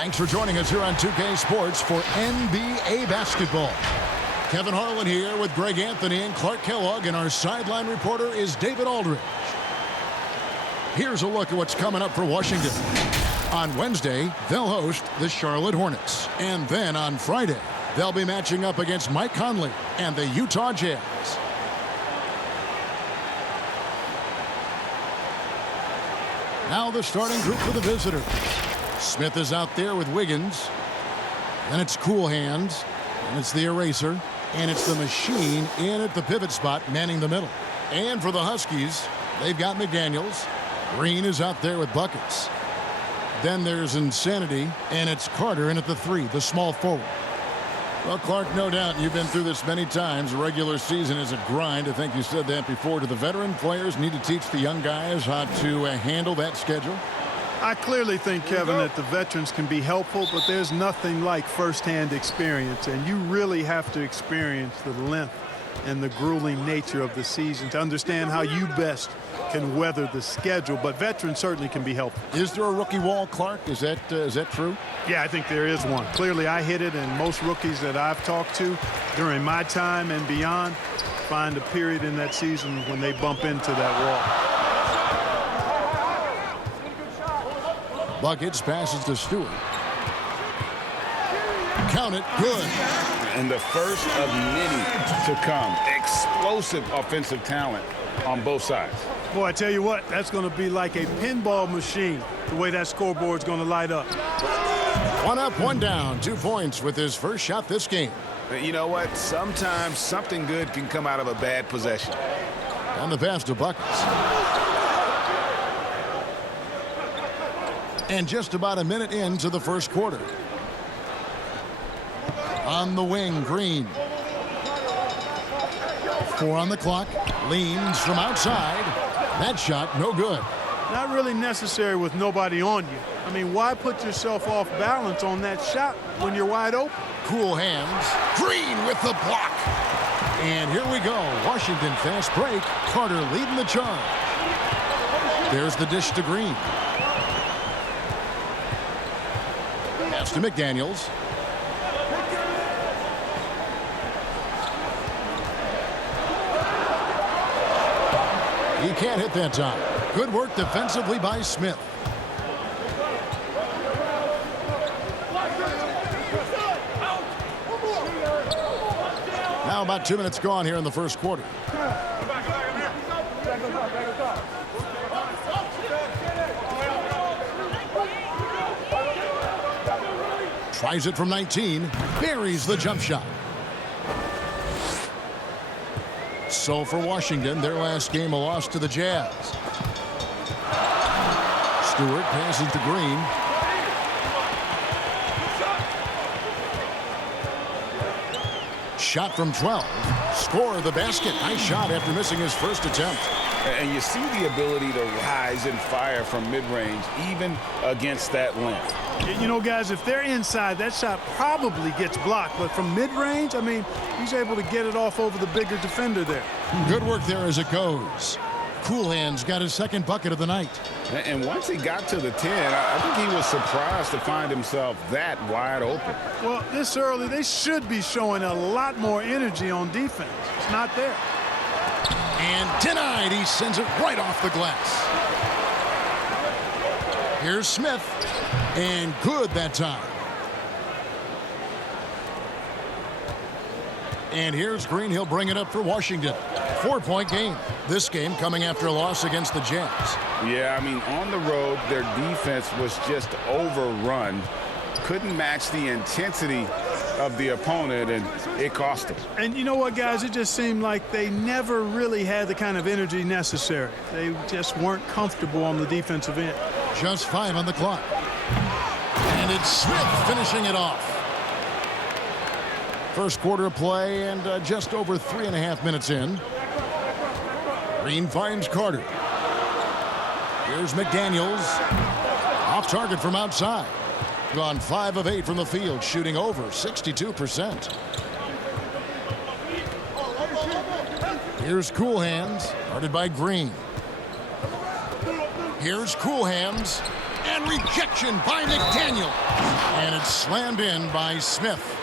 Thanks for joining us here on 2K Sports for NBA basketball. Kevin Harlan here with Greg Anthony and Clark Kellogg, and our sideline reporter is David Aldridge. Here's a look at what's coming up for Washington. On Wednesday, they'll host the Charlotte Hornets. And then on Friday, they'll be matching up against Mike Conley and the Utah Jazz. Now the starting group for the visitors. Smith is out there with Wiggins. Then it's Cool Hands. And it's the Eraser. And it's the Machine in at the pivot spot, manning the middle. And for the Huskies, they've got McDaniels. Green is out there with buckets. Then there's Insanity. And it's Carter in at the 3, the small forward. Well, Clark, no doubt you've been through this many times. The regular season is a grind. I think you said that before. Do the veteran players need to teach the young guys how to handle that schedule? I clearly think, Kevin, that the veterans can be helpful, but there's nothing like firsthand experience, and you really have to experience the length and the grueling nature of the season to understand how you best can weather the schedule. But veterans certainly can be helpful. Is there a rookie wall, Clark? Is that true? Yeah, I think there is one. Clearly, I hit it, and most rookies that I've talked to during my time and beyond find a period in that season when they bump into that wall. Buckets passes to Stewart. Count it. Good. And the first of many to come. Explosive offensive talent on both sides. Boy, I tell you what, that's going to be like a pinball machine, the way that scoreboard's going to light up. 1 up, 1 down. 2 points with his first shot this game. You know what? Sometimes something good can come out of a bad possession. On the pass to Buckets. And just about a minute into the first quarter. On the wing, Green. 4 on the clock. Leans from outside. That shot, no good. Not really necessary with nobody on you. I mean, why put yourself off balance on that shot when you're wide open? Cool Hands. Green with the block. And here we go. Washington fast break. Carter leading the charge. There's the dish to Green. Pass to McDaniels. He can't hit that time. Good work defensively by Smith. Now about 2 minutes gone here in the first quarter. Tries it from 19. Buries the jump shot. So for Washington, their last game a loss to the Jazz. Stewart passes to Green. Shot from 12. Score the basket. Nice shot after missing his first attempt. And you see the ability to rise and fire from mid-range, even against that length. You know, guys, if they're inside, that shot probably gets blocked. But from mid-range, I mean, he's able to get it off over the bigger defender there. Good work there as it goes. Cool Hands got his second bucket of the night. And once he got to the 10, I think he was surprised to find himself that wide open. Well, this early, they should be showing a lot more energy on defense. It's not there. And denied. He sends it right off the glass. Here's Smith. And good that time. And here's Green. He'll bring it up for Washington. 4-point game. This game coming after a loss against the Jazz. Yeah, I mean, on the road, their defense was just overrun. Couldn't match the intensity of the opponent, and it cost them. And you know what, guys? It just seemed like they never really had the kind of energy necessary. They just weren't comfortable on the defensive end. Just 5 on the clock. And it's Smith finishing it off. First quarter of play and just over 3.5 minutes in. Green finds Carter. Here's McDaniels. Off target from outside. Gone 5 of 8 from the field, shooting over 62%. Here's Cool Hands, guarded by Green. Here's Cool Hands. And rejection by McDaniel. And it's slammed in by Smith.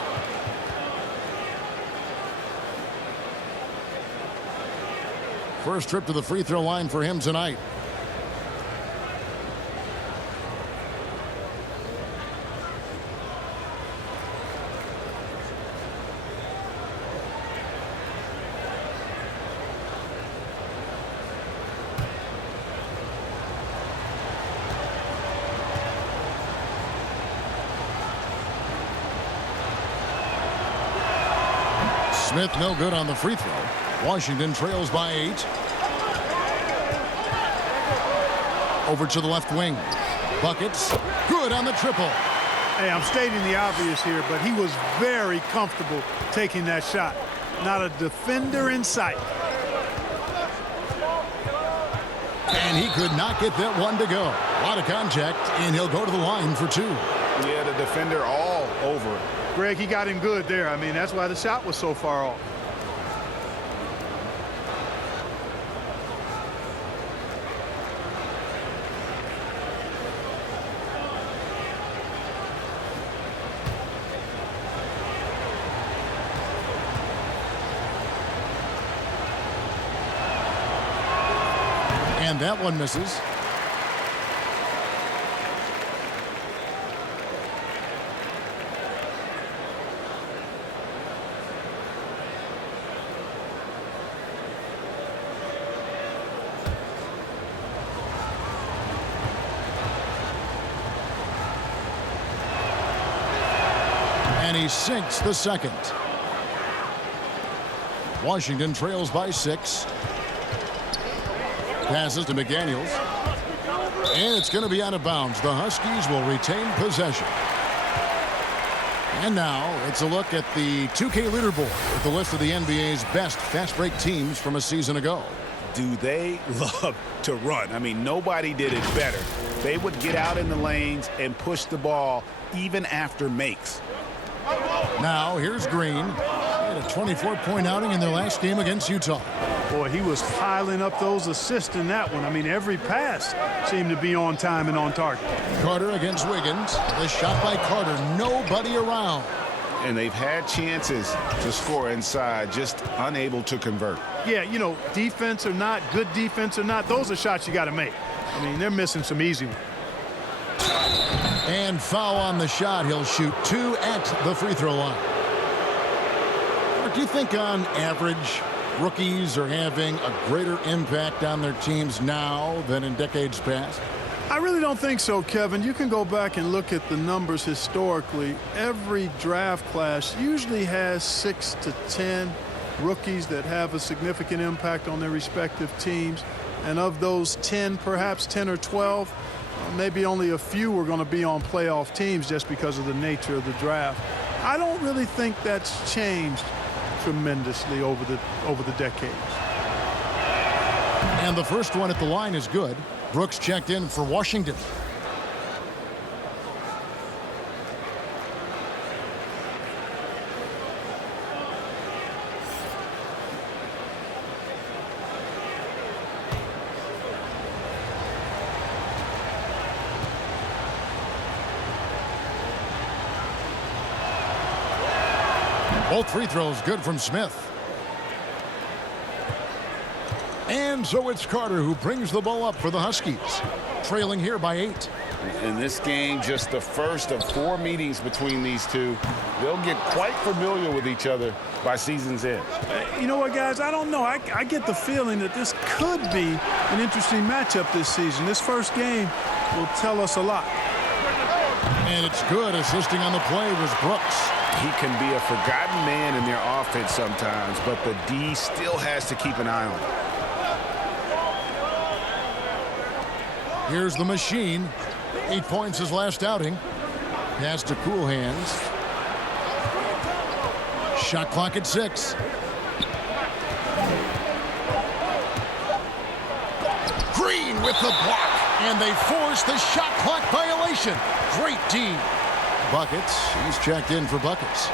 First trip to the free throw line for him tonight. Smith no good on the free throw. Washington trails by 8. Over to the left wing. Buckets. Good on the triple. Hey, I'm stating the obvious here, but he was very comfortable taking that shot. Not a defender in sight. And he could not get that one to go. A lot of contact, and he'll go to the line for 2. Yeah, the defender all over it. Greg, he got him good there. I mean, that's why the shot was so far off. And that one misses. And he sinks the second. Washington trails by 6. Passes to McDaniels. And it's going to be out of bounds. The Huskies will retain possession. And now it's a look at the 2K leaderboard with the list of the NBA's best fast break teams from a season ago. Do they love to run? I mean, nobody did it better. They would get out in the lanes and push the ball even after makes. Now here's Green. He had a 24-point outing in their last game against Utah. Boy, he was piling up those assists in that one. I mean, every pass seemed to be on time and on target. Carter against Wiggins. The shot by Carter. Nobody around. And they've had chances to score inside, just unable to convert. Yeah, you know, defense or not, good defense or not, those are shots you got to make. I mean, they're missing some easy ones. And foul on the shot. He'll shoot 2 at the free throw line. Do you think on average rookies are having a greater impact on their teams now than in decades past? I really don't think so, Kevin. You can go back and look at the numbers historically. Every draft class usually has 6 to 10 rookies that have a significant impact on their respective teams. And of those 10, perhaps 10 or 12, maybe only a few are going to be on playoff teams just because of the nature of the draft. I don't really think that's changed tremendously over the decades. And the first one at the line is good. Brooks checked in for Washington. Both free throws good from Smith. And so it's Carter who brings the ball up for the Huskies, trailing here by 8. In this game, just the first of 4 meetings between these two. They'll get quite familiar with each other by season's end. You know what, guys? I don't know. I get the feeling that this could be an interesting matchup this season. This first game will tell us a lot. And it's good. Assisting on the play was Brooks. He can be a forgotten man in their offense sometimes, but the D still has to keep an eye on him. Here's the machine. 8 points his last outing. Pass to Cool Hands. Shot clock at 6. Green with the block. And they force the shot clock violation. Great D. Buckets. He's checked in for Buckets.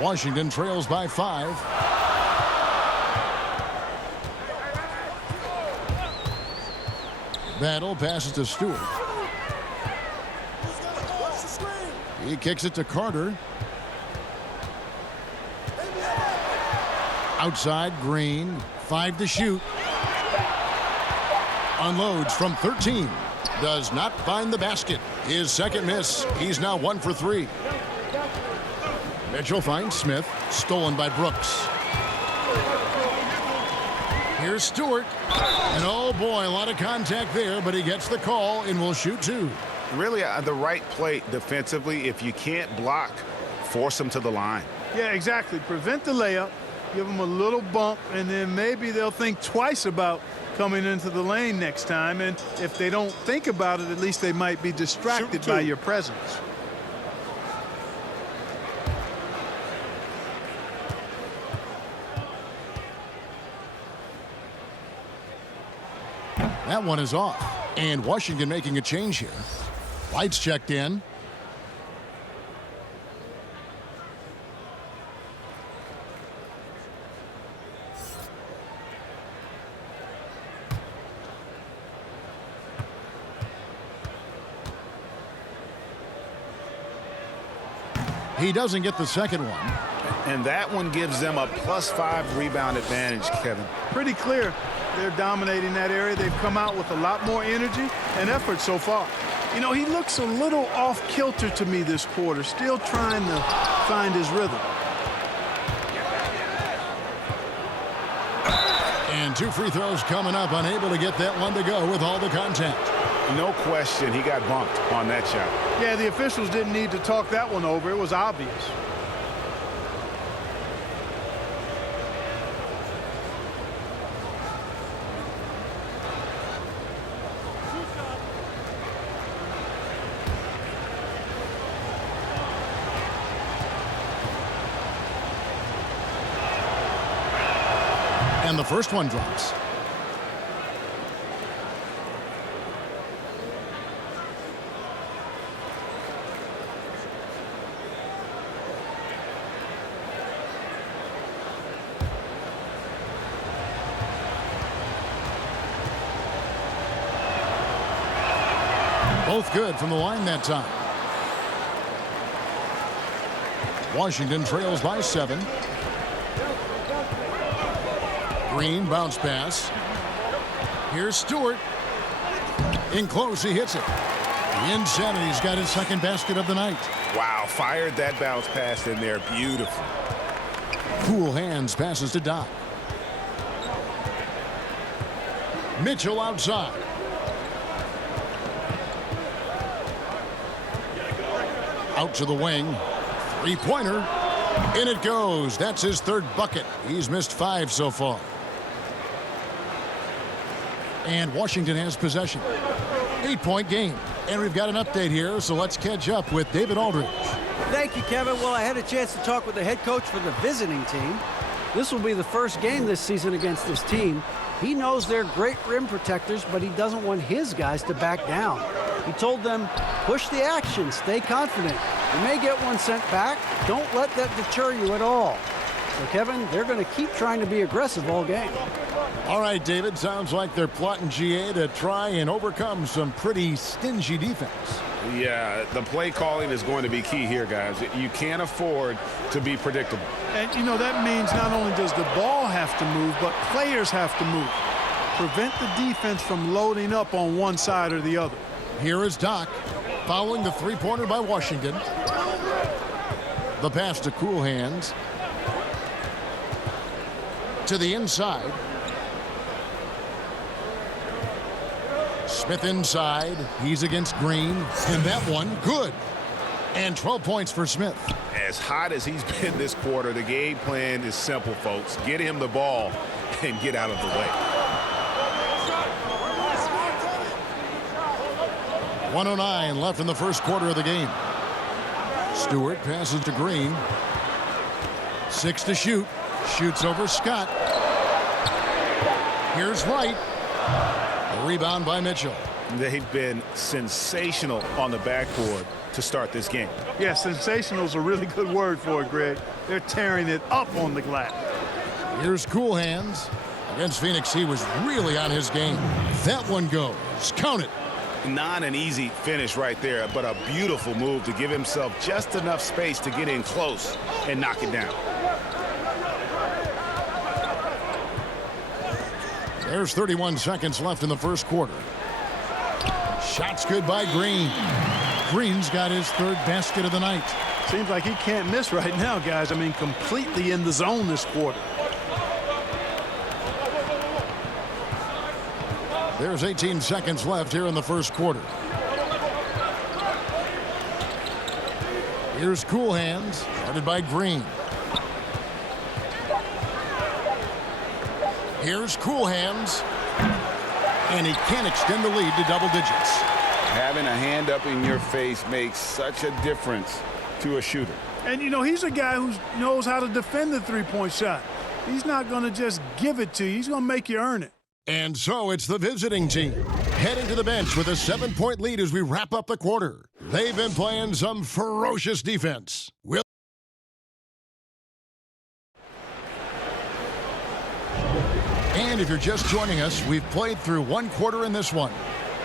Washington trails by 5. Battle passes to Stewart. He kicks it to Carter. Outside, Green. 5 to shoot. Unloads from 13. Does not find the basket. His second miss. He's now 1 for 3. Mitchell finds Smith. Stolen by Brooks. Here's Stewart. And oh boy, a lot of contact there, but he gets the call and will shoot 2. Really the right play defensively. If you can't block, force them to the line. Yeah, exactly. Prevent the layup. Give them a little bump, and then maybe they'll think twice about coming into the lane next time. And if they don't think about it, at least they might be distracted by your presence. That one is off. And Washington making a change here. Lights checked in. He doesn't get the second one. And that one gives them a +5 rebound advantage, Kevin. Pretty clear. They're dominating that area. They've come out with a lot more energy and effort so far. You know, he looks a little off kilter to me this quarter, still trying to find his rhythm. And 2 free throws coming up, unable to get that one to go with all the contact. No question, he got bumped on that shot. Yeah, the officials didn't need to talk that one over. It was obvious. And the first one drops. Both good from the line that time. Washington trails by 7. Green bounce pass. Here's Stewart. In close, he hits it. The Insanity's got his second basket of the night. Wow, fired that bounce pass in there. Beautiful. Cool hands passes to Doc. Mitchell outside. Out to the wing. Three-pointer. In it goes. That's his third bucket. He's missed 5 so far. And Washington has possession. 8-point game. And we've got an update here, so let's catch up with David Aldridge. Thank you, Kevin. Well, I had a chance to talk with the head coach for the visiting team. This will be the first game this season against this team. He knows they're great rim protectors, but he doesn't want his guys to back down. He told them, push the action, stay confident. You may get one sent back. Don't let that deter you at all. So, Kevin, they're going to keep trying to be aggressive all game. All right, David, sounds like they're plotting GA to try and overcome some pretty stingy defense. Yeah, the play calling is going to be key here, guys. You can't afford to be predictable. And, you know, that means not only does the ball have to move, but players have to move. Prevent the defense from loading up on one side or the other. Here is Doc, following the three-pointer by Washington. The pass to Cool Hands. To the inside. Smith inside. He's against Green. And that one, good. And 12 points for Smith. As hot as he's been this quarter, the game plan is simple, folks. Get him the ball and get out of the way. 1:09 left in the first quarter of the game. Stewart passes to Green. 6 to shoot. Shoots over Scott. Here's Wright. A rebound by Mitchell. They've been sensational on the backboard to start this game. Yeah, sensational is a really good word for it, Greg. They're tearing it up on the glass. Here's Cool Hands. Against Phoenix, he was really on his game. That one goes. shoots. Count it. Not an easy finish right there, but a beautiful move to give himself just enough space to get in close and knock it down. There's 31 seconds left in the first quarter. Shots good by Green. Green's got his third basket of the night. Seems like he can't miss right now, guys. I mean, completely in the zone this quarter. There's 18 seconds left here in the first quarter. Here's Cool Hands, guarded by Green. Here's Cool Hands. And he can't extend the lead to double digits. Having a hand up in your face makes such a difference to a shooter. And, you know, he's a guy who knows how to defend the three-point shot. He's not going to just give it to you. He's going to make you earn it. And so it's the visiting team heading to the bench with a 7-point lead as we wrap up the quarter. They've been playing some ferocious defense. And if you're just joining us, we've played through one quarter in this one.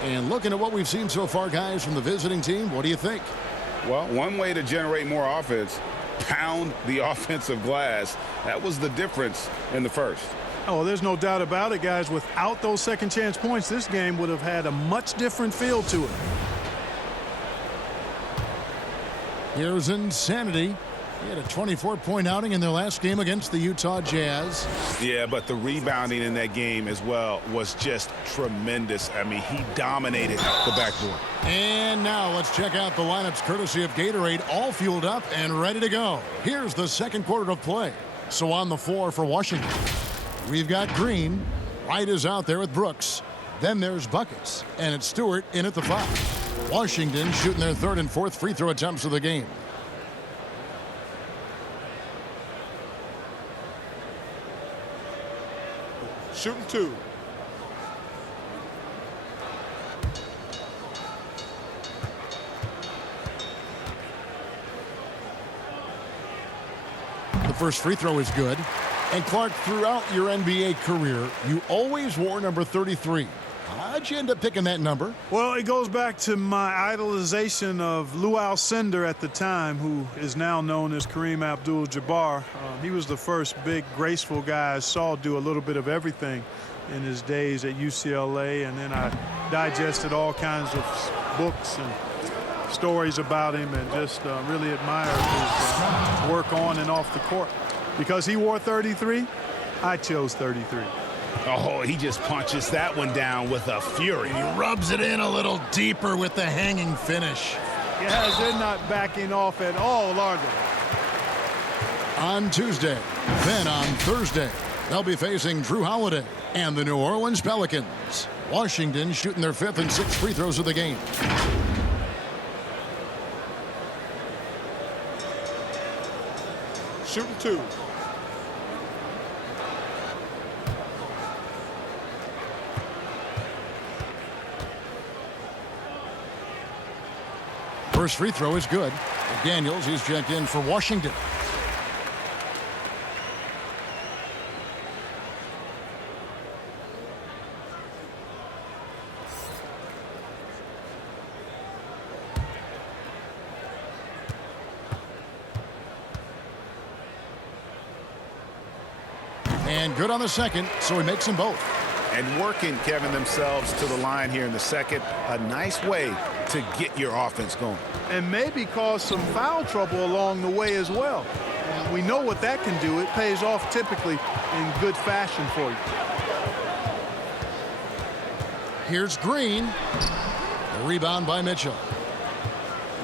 And looking at what we've seen so far, guys, from the visiting team, what do you think? Well, one way to generate more offense, pound the offensive glass. That was the difference in the first. Oh, there's no doubt about it, guys. Without those second chance points, this game would have had a much different feel to it. Here's Insanity. He had a 24-point outing in their last game against the Utah Jazz. Yeah, but the rebounding in that game as well was just tremendous. I mean, he dominated the backboard. And now let's check out the lineups courtesy of Gatorade, all fueled up and ready to go. Here's the second quarter of play. So on the floor for Washington, we've got Green. Wright is out there with Brooks. Then there's Buckets, and it's Stewart in at the 5. Washington shooting their third and fourth free throw attempts of the game. Shooting 2. The first free throw is good. And Clark, throughout your NBA career, you always wore number 33. How'd you end up picking that number? Well, it goes back to my idolization of Lou Alcindor at the time, who is now known as Kareem Abdul-Jabbar. He was the first big, graceful guy I saw do a little bit of everything in his days at UCLA, and then I digested all kinds of books and stories about him and just really admired his work on and off the court. Because he wore 33, I chose 33. Oh, he just punches that one down with a fury. He rubs it in a little deeper with the hanging finish. Guys, they're not backing off at all, are they? On Tuesday, then on Thursday, they'll be facing Drew Holiday and the New Orleans Pelicans. Washington shooting their 5th and 6th free throws of the game. Shooting 2. First free throw is good. Daniels, he's checked in for Washington. And good on the second, so he makes them both. And working, Kevin, themselves to the line here in the second. A nice way to get your offense going. And maybe cause some foul trouble along the way as well. And we know what that can do. It pays off typically in good fashion for you. Here's Green. A rebound by Mitchell.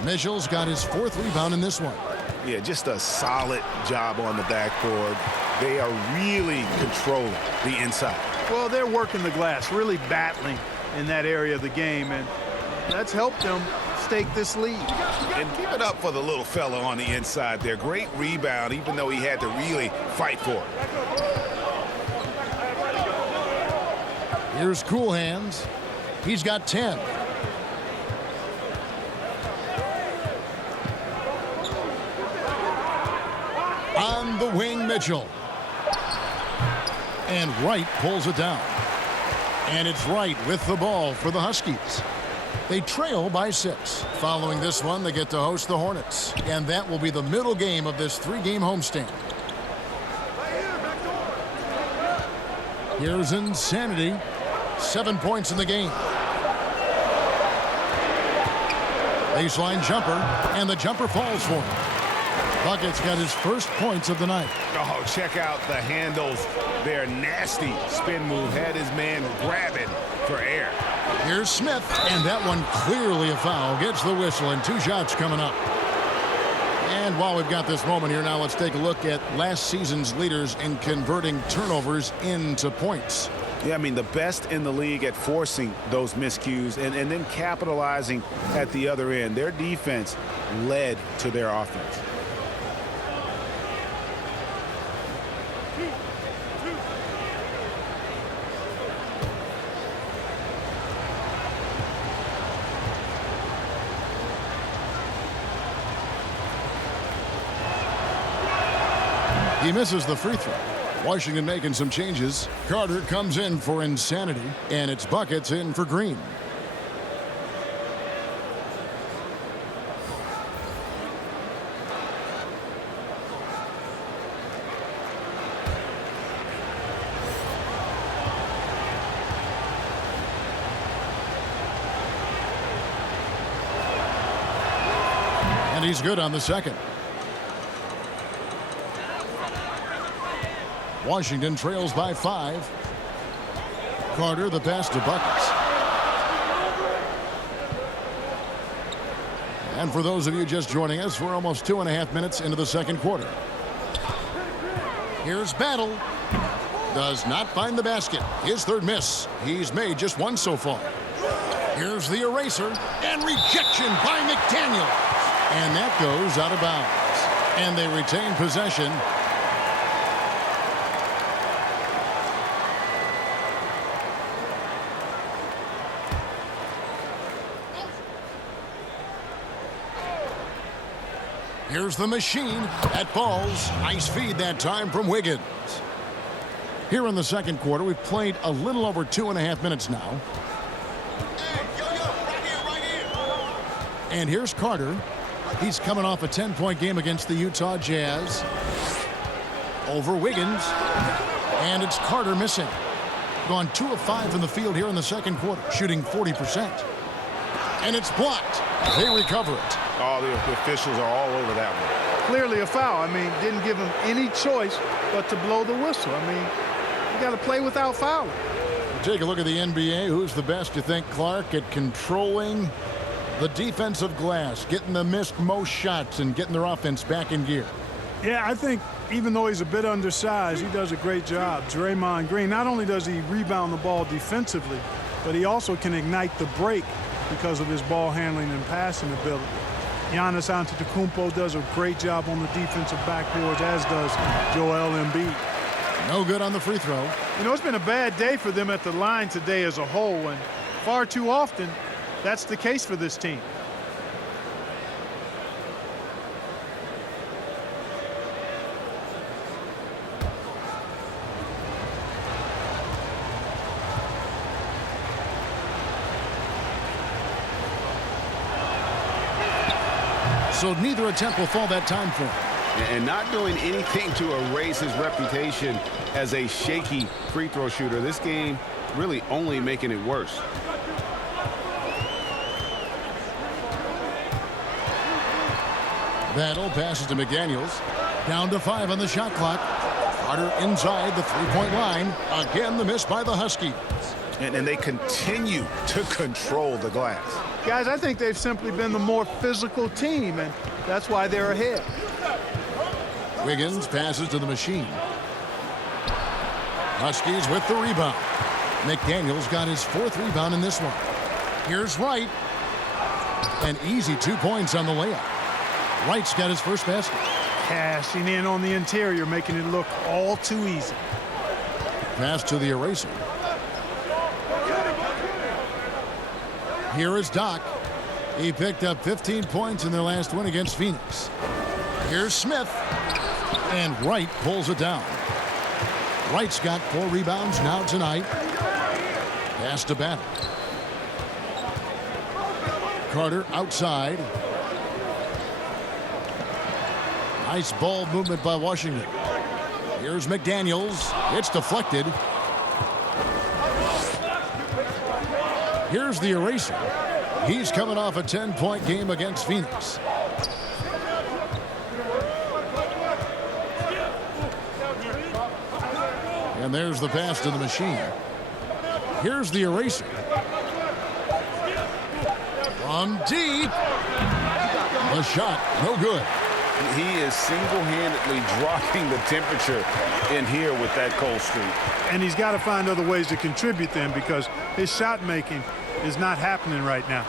Mitchell's got his 4th rebound in this one. Yeah, just a solid job on the backboard. They are really controlling the inside. Well, they're working the glass, really battling in that area of the game, and that's helped them stake this lead. And give it up for the little fella on the inside there. Great rebound, even though he had to really fight for it. Here's Cool Hands. He's got 10. On the wing, Mitchell. And Wright pulls it down. And it's Wright with the ball for the Huskies. They trail by 6. Following this one, they get to host the Hornets. And that will be the middle game of this 3-game homestand. Here's Insanity. 7 points in the game. Baseline jumper, and the jumper falls for him. Bucket's got his first points of the night. Oh, check out the handles. They're nasty. Spin move. Had his man grabbing for air. Here's Smith, and that one clearly a foul. Gets the whistle, and 2 shots coming up. And while we've got this moment here now, let's take a look at last season's leaders in converting turnovers into points. Yeah, I mean, the best in the league at forcing those miscues and then capitalizing at the other end. Their defense led to their offense. He misses the free throw. Washington making some changes. Carter comes in for Insanity, and it's Buckets in for Green. And he's good on the second. Washington trails by 5. Carter the pass to Buckets. And for those of you just joining us, we're almost 2.5 minutes into the second quarter. Here's Battle. Does not find the basket. His third miss. He's made just 1 so far. Here's the eraser. And rejection by McDaniel. And that goes out of bounds. And they retain possession. Here's the machine. That falls. Nice feed that time from Wiggins. Here in the second quarter, we've played a little over 2.5 minutes now. And here's Carter. He's coming off a 10-point game against the Utah Jazz. Over Wiggins. And it's Carter missing. Gone 2 of 5 from the field here in the second quarter, shooting 40%. And it's blocked. They recover it. Oh, the officials are all over that one. Clearly a foul. I mean, didn't give him any choice but to blow the whistle. I mean, you got to play without fouling. Take a look at the NBA. Who's the best, you think, Clark, at controlling the defensive glass, getting the missed most shots and getting their offense back in gear? Yeah, I think even though he's a bit undersized, he does a great job. Draymond Green, not only does he rebound the ball defensively, but he also can ignite the break because of his ball handling and passing ability. Giannis Antetokounmpo does a great job on the defensive backboards, as does Joel Embiid. No good on the free throw. You know, it's been a bad day for them at the line today as a whole, and far too often that's the case for this team. So neither attempt will fall that time for him. And not doing anything to erase his reputation as a shaky free throw shooter. This game really only making it worse. Battle passes to McDaniels. Down to 5 on the shot clock. Carter inside the three-point line. Again, the miss by the Huskies. And they continue to control the glass. Guys, I think they've simply been the more physical team, and that's why they're ahead. Wiggins passes to the machine. Huskies with the rebound. McDaniels got his 4th rebound in this one. Here's Wright. An easy 2 points on the layup. Wright's got his first basket. Cashing in on the interior, making it look all too easy. Pass to the eraser. Here is Doc. He picked up 15 points in their last win against Phoenix. Here's Smith. And Wright pulls it down. Wright's got 4 rebounds now tonight. Pass to Banner. Carter outside. Nice ball movement by Washington. Here's McDaniels. It's deflected. Here's the eraser. He's coming off a 10-point game against Phoenix. And there's the pass to the machine. Here's the eraser. From deep. The shot, no good. He is single-handedly dropping the temperature in here with that cold streak. And he's got to find other ways to contribute then, because his shot making is not happening right now.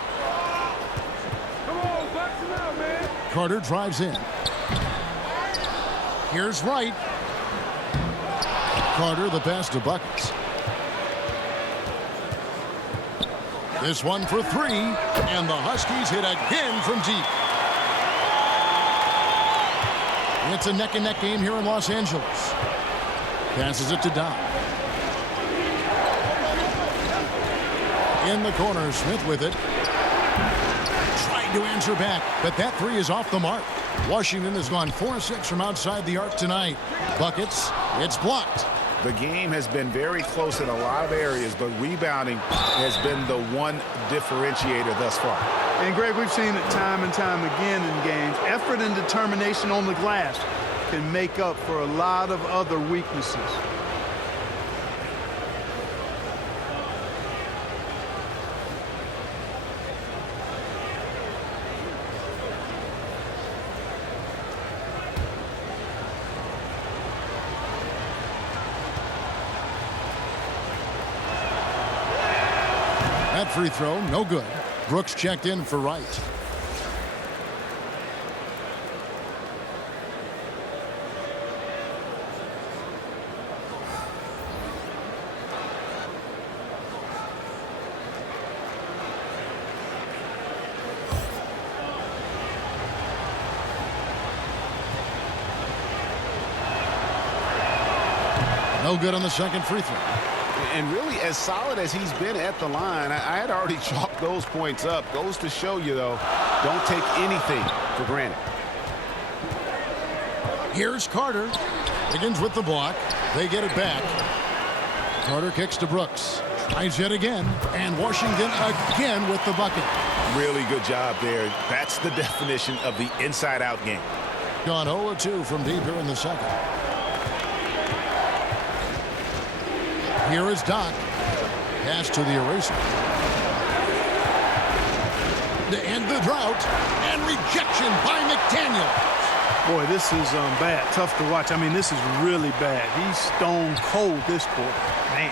Carter drives in. Here's Wright. Carter, the pass to Buckets. This one for three, and the Huskies hit again from deep. It's a neck-and-neck game here in Los Angeles. Passes it to Dow. In the corner, Smith with it. Trying to answer back, but that three is off the mark. Washington has gone 4-6 from outside the arc tonight. Buckets, it's blocked. The game has been very close in a lot of areas, but rebounding has been the one differentiator thus far. And, Greg, we've seen it time and time again in games. Effort and determination on the glass can make up for a lot of other weaknesses. That free throw, no good. Brooks checked in for Wright. No good on the second free throw. And really, as solid as he's been at the line, I had already chalked those points up. Goes to show you, though, don't take anything for granted. Here's Carter. Begins with the block. They get it back. Carter kicks to Brooks. Tries yet again. And Washington again with the bucket. Really good job there. That's the definition of the inside-out game. Gone 0-2 from deep here in the second. Here is Doc. Pass to the eraser. To end the drought. And rejection by McDaniels. Boy, this is bad. Tough to watch. I mean, this is really bad. He's stone cold this quarter. Man.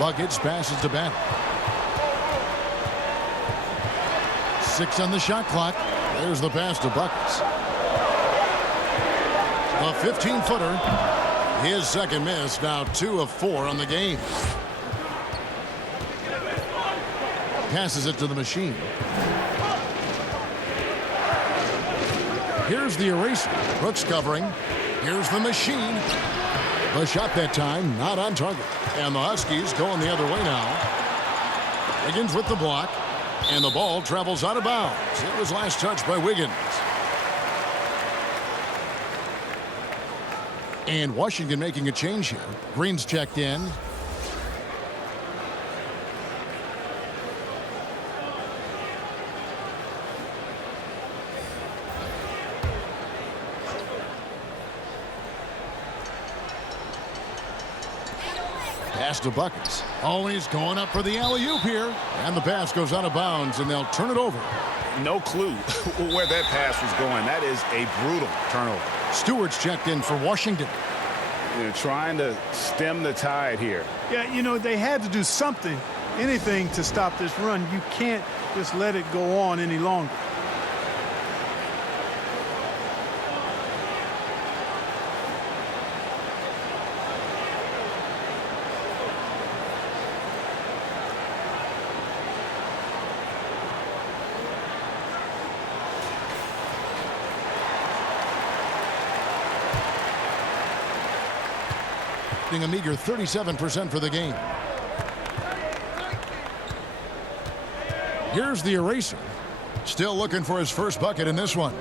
Buckets passes to Banner. 6 on the shot clock. There's the pass to Buckets. A 15-footer. His second miss, now 2 of 4 on the game. Passes it to the machine. Here's the eraser. Brooks covering. Here's the machine. The shot that time, not on target. And the Huskies going the other way now. Begins with the block. And the ball travels out of bounds. It was last touched by Wiggins. And Washington making a change here. Green's checked in. Pass to Buckets. Always going up for the alley-oop here. And the pass goes out of bounds, and they'll turn it over. No clue where that pass was going. That is a brutal turnover. Stewart's checked in for Washington. They're trying to stem the tide here. Yeah, you know, they had to do something, anything to stop this run. You can't just let it go on any longer. Being a meager 37% for the game. Here's the eraser. Still looking for his first bucket in this one.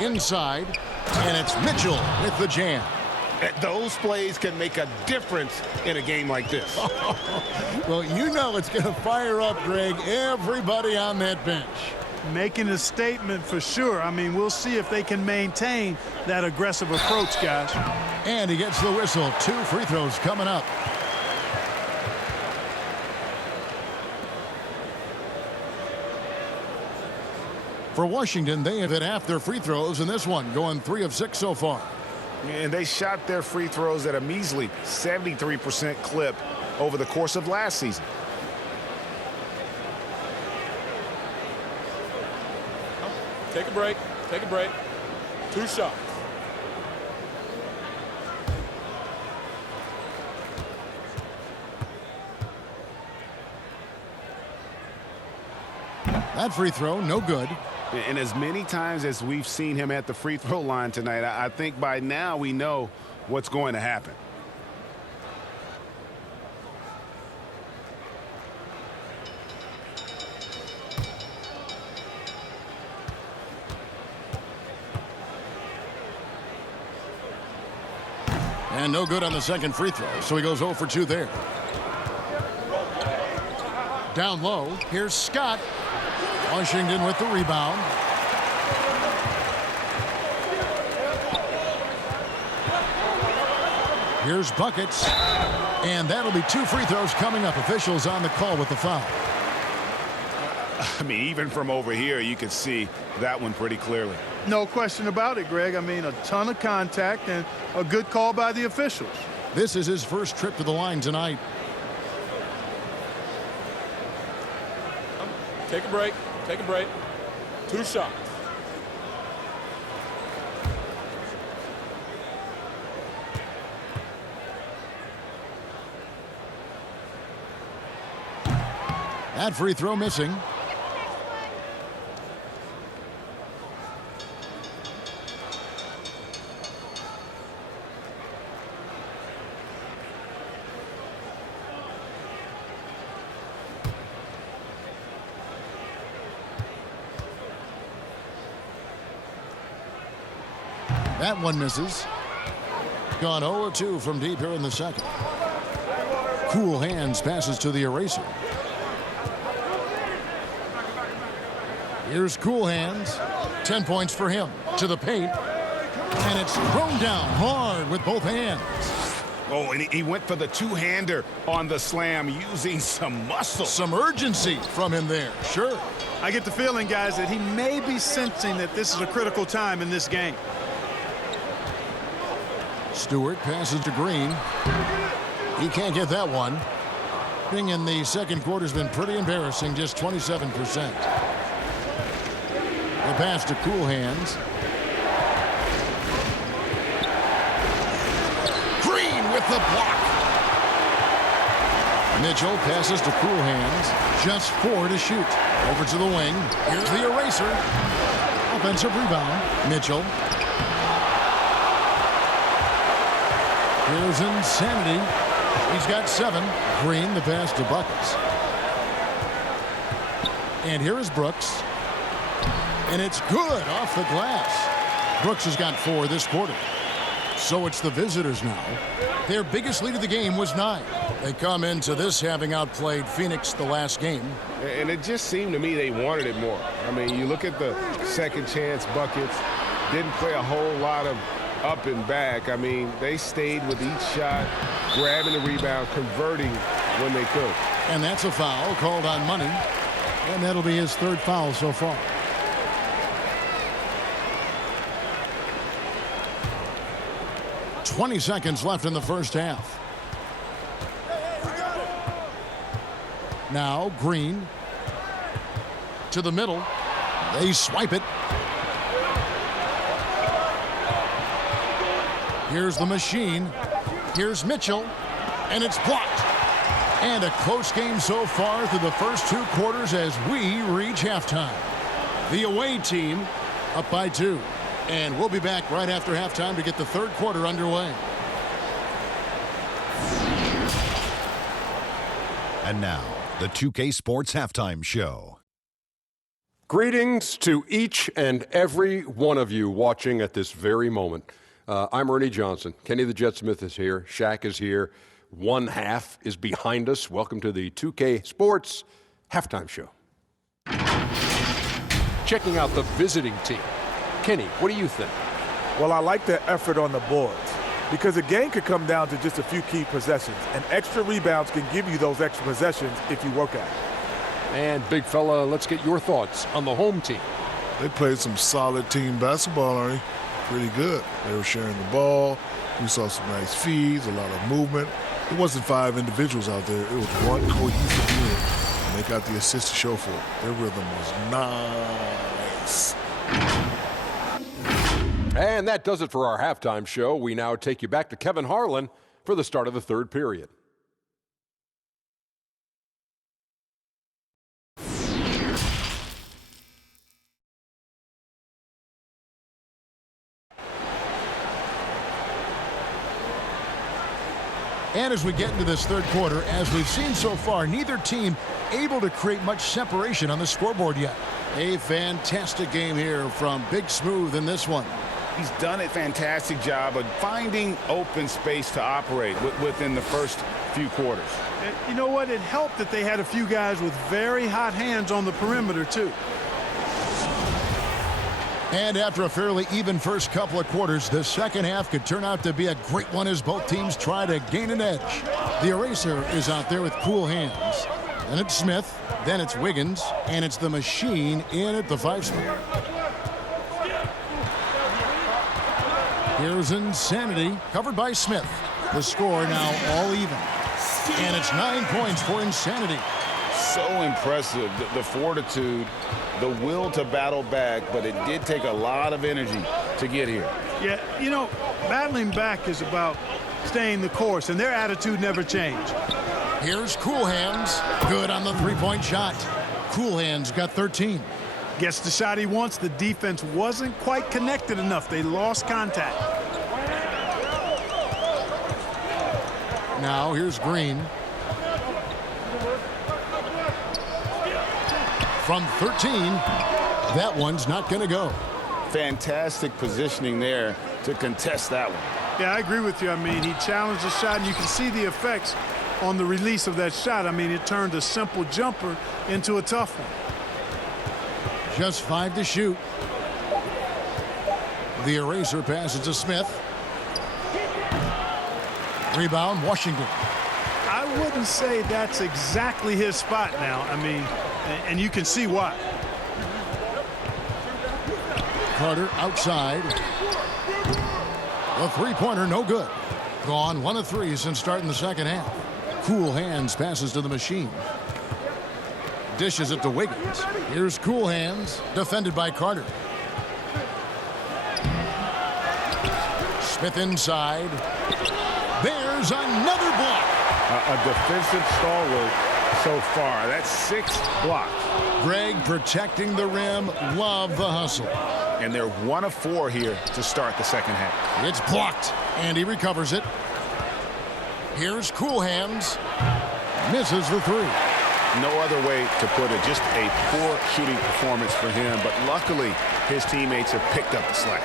Inside, and it's Mitchell with the jam. Those plays can make a difference in a game like this. Well, you know it's going to fire up, Greg, everybody on that bench. Making a statement for sure. I mean, we'll see if they can maintain that aggressive approach, guys. And he gets the whistle. 2 free throws coming up. For Washington, they have hit half their free throws in this one, going 3 of 6 so far. And they shot their free throws at a measly 73% clip over the course of last season. Take a break. Take a break. 2 shots. That free throw, no good. And as many times as we've seen him at the free throw line tonight, I think by now we know what's going to happen. And no good on the second free throw, so he goes 0 for 2 there. Down low, here's Scott. Washington with the rebound. Here's buckets. And that'll be 2 free throws coming up. Officials on the call with the foul. I mean, even from over here, you can see that one pretty clearly. No question about it, Greg. I mean, a ton of contact and a good call by the officials. This is his first trip to the line tonight. Take a break. Take a break. 2 shots. That free throw missing. That one misses. Gone 0-2 from deep here in the second. Cool hands passes to the eraser. Here's Cool Hands. 10 points for him. To the paint. And it's thrown down hard with both hands. Oh, and he went for the two-hander on the slam using some muscle. Some urgency from him there. Sure. I get the feeling, guys, that he may be sensing that this is a critical time in this game. Stewart passes to Green. He can't get that one. Thing in the second quarter has been pretty embarrassing, just 27%. The pass to Cool Hands. Green with the block. Mitchell passes to Cool Hands. Just 4 to shoot. Over to the wing. Here's the eraser. Offensive rebound. Mitchell. Here's Insanity. He's got 7. Green, the pass to Buckets. And here is Brooks. And it's good off the glass. Brooks has got 4 this quarter. So it's the visitors now. Their biggest lead of the game was 9. They come into this having outplayed Phoenix the last game. And it just seemed to me they wanted it more. I mean, you look at the second chance buckets, didn't play a whole lot of up and back. I mean, they stayed with each shot, grabbing the rebound, converting when they could. And that's a foul called on Money. And that'll be his 3rd foul so far. "20 seconds left in the first half. Now Green to the middle. They swipe it. Here's the machine. Here's Mitchell. And it's blocked. And a close game so far through the first 2 quarters as we reach halftime. The away team up by 2. And we'll be back right after halftime to get the third quarter underway. And now, the 2K Sports Halftime Show. Greetings to each and every one of you watching at this very moment. I'm Ernie Johnson. Kenny the Jet Smith is here. Shaq is here. One half is behind us. Welcome to the 2K Sports Halftime Show. Checking out the visiting team. Kenny, what do you think? Well, I like their effort on the boards because a game could come down to just a few key possessions, and extra rebounds can give you those extra possessions if you work at it. And big fella, let's get your thoughts on the home team. They played some solid team basketball, Ernie. Pretty good. They were sharing the ball. We saw some nice feeds, a lot of movement. It wasn't 5 individuals out there. It was one cohesive unit, and they got the assist to show for it. Their rhythm was nice. And that does it for our halftime show. We now take you back to Kevin Harlan for the start of the third period. And as we get into this third quarter, as we've seen so far, neither team able to create much separation on the scoreboard yet. A fantastic game here from Big Smooth in this one. He's done a fantastic job of finding open space to operate within the first few quarters. And you know what? It helped that they had a few guys with very hot hands on the perimeter, too. And after a fairly even first couple of quarters, the second half could turn out to be a great one as both teams try to gain an edge. The eraser is out there with cool hands. Then it's Smith, then it's Wiggins, and it's the machine in at the 5 spot. Here's Insanity, covered by Smith. The score now all even. And it's 9 points for Insanity. So impressive, the fortitude, the will to battle back, but it did take a lot of energy to get here. Yeah, you know, battling back is about staying the course, and their attitude never changed. Here's Cool Hands, good on the three-point shot. Cool Hands got 13. Gets the shot he wants. The defense wasn't quite connected enough. They lost contact. Now here's Green. From 13, that one's not going to go. Fantastic positioning there to contest that one. Yeah, I agree with you. I mean, he challenged the shot, and you can see the effects on the release of that shot. I mean, it turned a simple jumper into a tough one. Just 5 to shoot. The eraser passes to Smith. Rebound, Washington. I wouldn't say that's exactly his spot now. I mean, and you can see why. Carter outside. The three-pointer, no good. Gone 1 of 3 since starting the second half. Cool Hands passes to the machine. Dishes it to Wiggins. Here's Cool Hands, defended by Carter. Smith inside. There's another block. A defensive stalwart so far. That's 6 blocks. Greg protecting the rim. Love the hustle. And they're 1 of 4 here to start the second half. It's blocked, and he recovers it. Here's Cool Hands. Misses the 3. No other way to put it. Just a poor shooting performance for him. But luckily, his teammates have picked up the slack.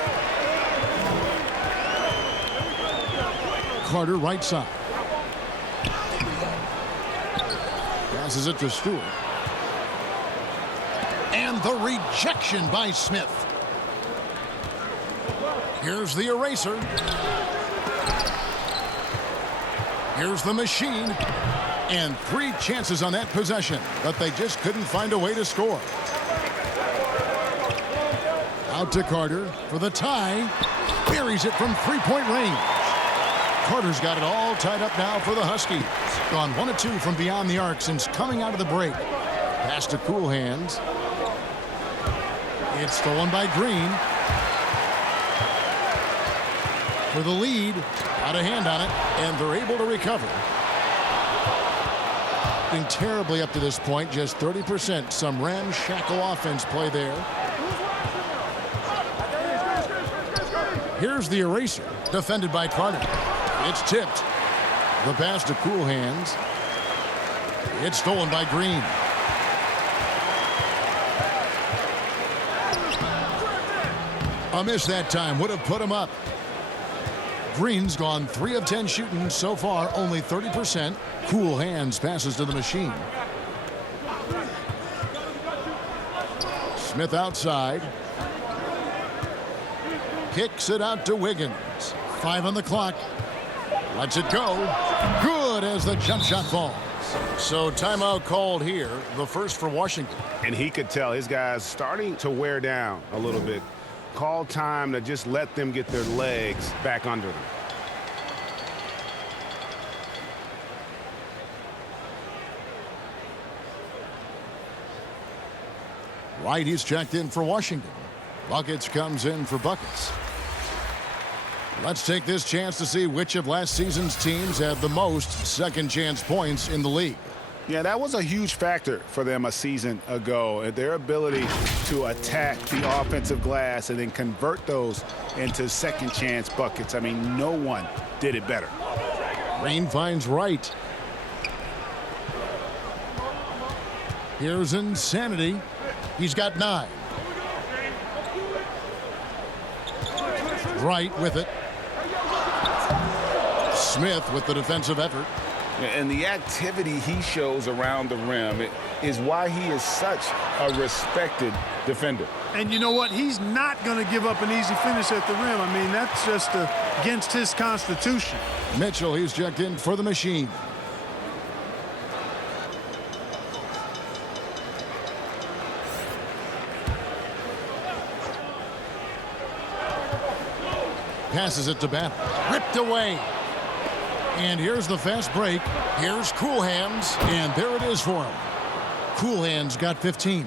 Carter right side. Passes it to Stewart. And the rejection by Smith. Here's the eraser. Here's the machine. And 3 chances on that possession, but they just couldn't find a way to score. Out to Carter for the tie. Buries it from 3-point range. Carter's got it all tied up now for the Huskies. Gone 1 of 2 from beyond the arc since coming out of the break. Pass to Cool Hands. It's stolen by Green. For the lead. Got a hand on it, and they're able to recover. Been terribly up to this point, just 30%. Some ramshackle offense play there. Here's the eraser, defended by Carter. It's tipped. The pass to Cool Hands. It's stolen by Green. A miss that time would have put him up. Green's gone 3 of 10 shooting so far, only 30%. Cool Hands passes to the machine. Smith outside. Kicks it out to Wiggins. 5 on the clock. Lets it go. Good as the jump shot falls. So timeout called here, the first for Washington. And he could tell his guys starting to wear down a little bit. Call time to just let them get their legs back under them. Right, he's checked in for Washington. Buckets comes in for Buckets. Let's take this chance to see which of last season's teams had the most second chance points in the league. Yeah, that was a huge factor for them a season ago. Their ability to attack the offensive glass and then convert those into second chance buckets. I mean, no one did it better. Green finds Wright. Here's Insanity. He's got 9. Wright with it. Smith with the defensive effort. And the activity he shows around the rim is why he is such a respected defender. And you know what? He's not going to give up an easy finish at the rim. I mean, that's just against his constitution. Mitchell, he's checked in for the machine. Passes it to Banner. Ripped away. And here's the fast break. Here's Cool Hands. And there it is for him. Cool Hands got 15.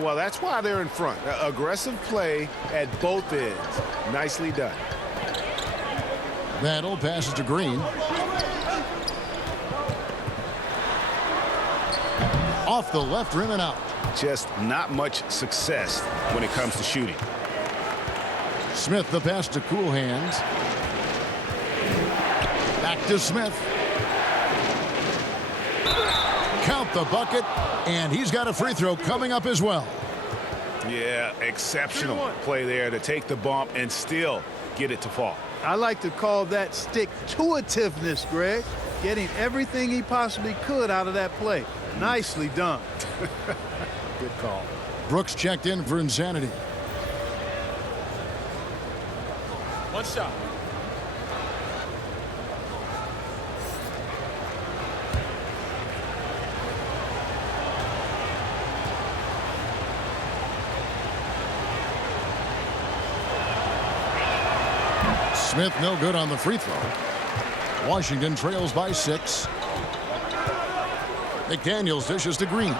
Well, that's why they're in front. Aggressive play at both ends. Nicely done. Battle passes to Green. Off the left rim and out. Just not much success when it comes to shooting. Smith the pass to Cool Hands. Back to Smith. Count the bucket, and he's got a free throw coming up as well. Yeah, exceptional play there to take the bump and still get it to fall. I like to call that stick-to-itiveness, Greg. Getting everything he possibly could out of that play. Nicely done. Good call. Brooks checked in for Insanity. One shot. Smith no good on the free throw. Washington trails by 6. McDaniels dishes to Green.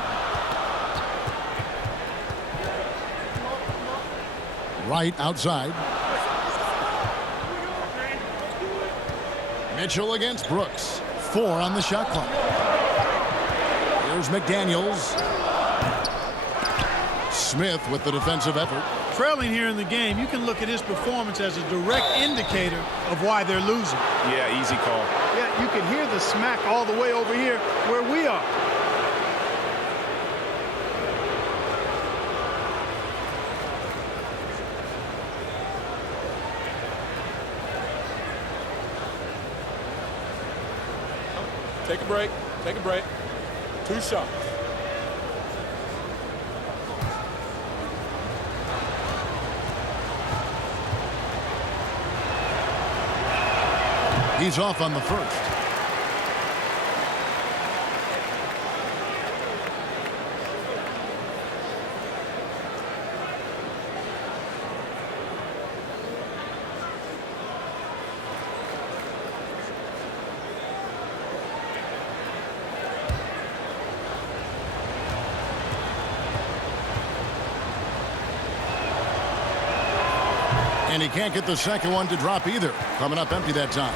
Right outside. Mitchell against Brooks. 4 on the shot clock. Here's McDaniels. Smith with the defensive effort. Trailing here in the game, you can look at his performance as a direct indicator of why they're losing. Yeah, easy call. Yeah, you can hear the smack all the way over here where we are. Take a break. Take a break. 2 shots. He's off on the first. And he can't get the second one to drop either. Coming up empty that time.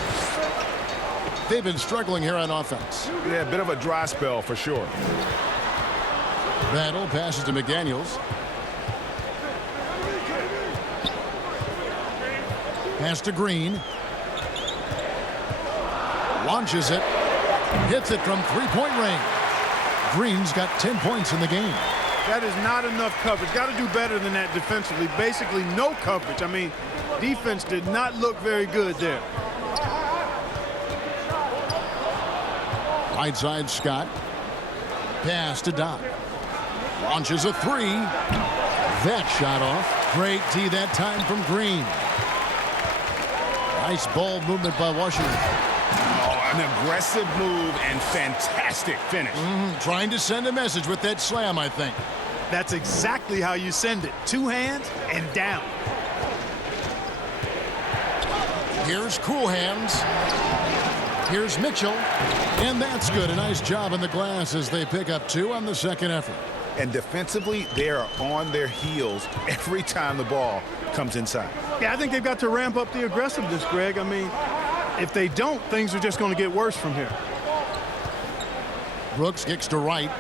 They've been struggling here on offense. Yeah, a bit of a dry spell for sure. Battle passes to McDaniels. Pass to Green. Launches it. Hits it from three-point range. Green's got 10 points in the game. That is not enough coverage. Got to do better than that defensively. Basically no coverage. I mean, defense did not look very good there. Right side, Scott. Pass to Doc. Launches a three. That shot off. Great D that time from Green. Nice ball movement by Washington. Oh, an aggressive move and fantastic finish. Trying to send a message with that slam, I think. That's exactly how you send it. Two hands and down. Here's Cool Hands. Here's Mitchell. And that's good. A nice job on the glass as they pick up 2 on the second effort. And defensively, they are on their heels every time the ball comes inside. Yeah, I think they've got to ramp up the aggressiveness, Greg. I mean, if they don't, things are just going to get worse from here. Brooks kicks to right.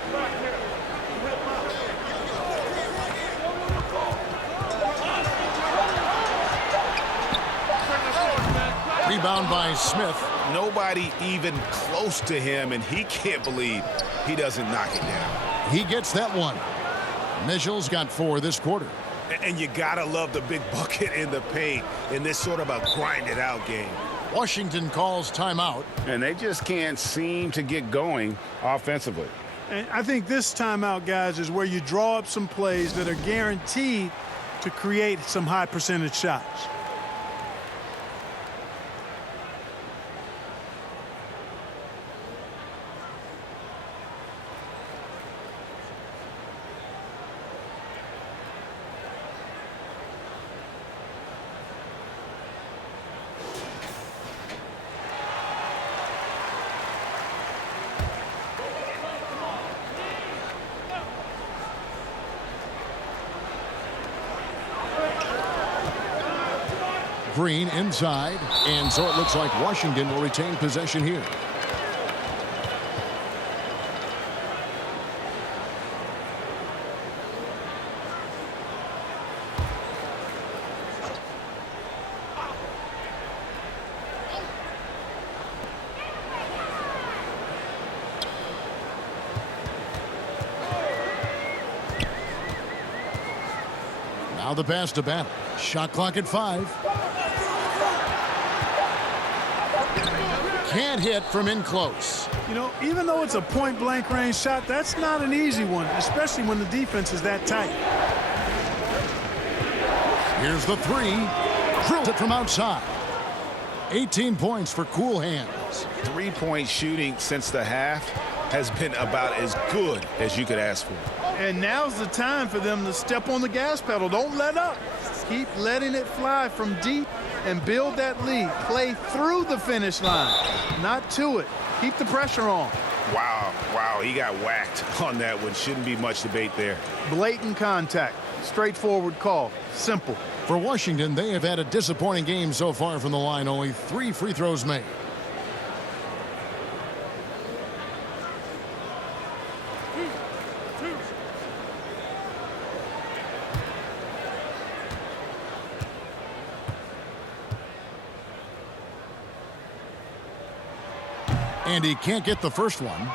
Rebound by Smith. Nobody even close to him, and he can't believe he doesn't knock it down. He gets that one. Mitchell's got 4 this quarter. And you gotta love the big bucket in the paint in this sort of a grind-it-out game. Washington calls timeout. And they just can't seem to get going offensively. And I think this timeout, guys, is where you draw up some plays that are guaranteed to create some high percentage shots. Green inside, and so it looks like Washington will retain possession here. Now the pass to Banner. Shot clock at 5. Can't hit from in close. You know, even though it's a point-blank range shot, that's not an easy one, especially when the defense is that tight. Here's the 3. Drilled it from outside. 18 points for Cool Hands. 3-point shooting since the half has been about as good as you could ask for. And now's the time for them to step on the gas pedal. Don't let up. Keep letting it fly from deep and build that lead. Play through the finish line, not to it. Keep the pressure on. Wow, he got whacked on that one. Shouldn't be much debate there. Blatant contact. Straightforward call. Simple. For Washington, they have had a disappointing game so far from the line. Only 3 free throws made. And he can't get the first one.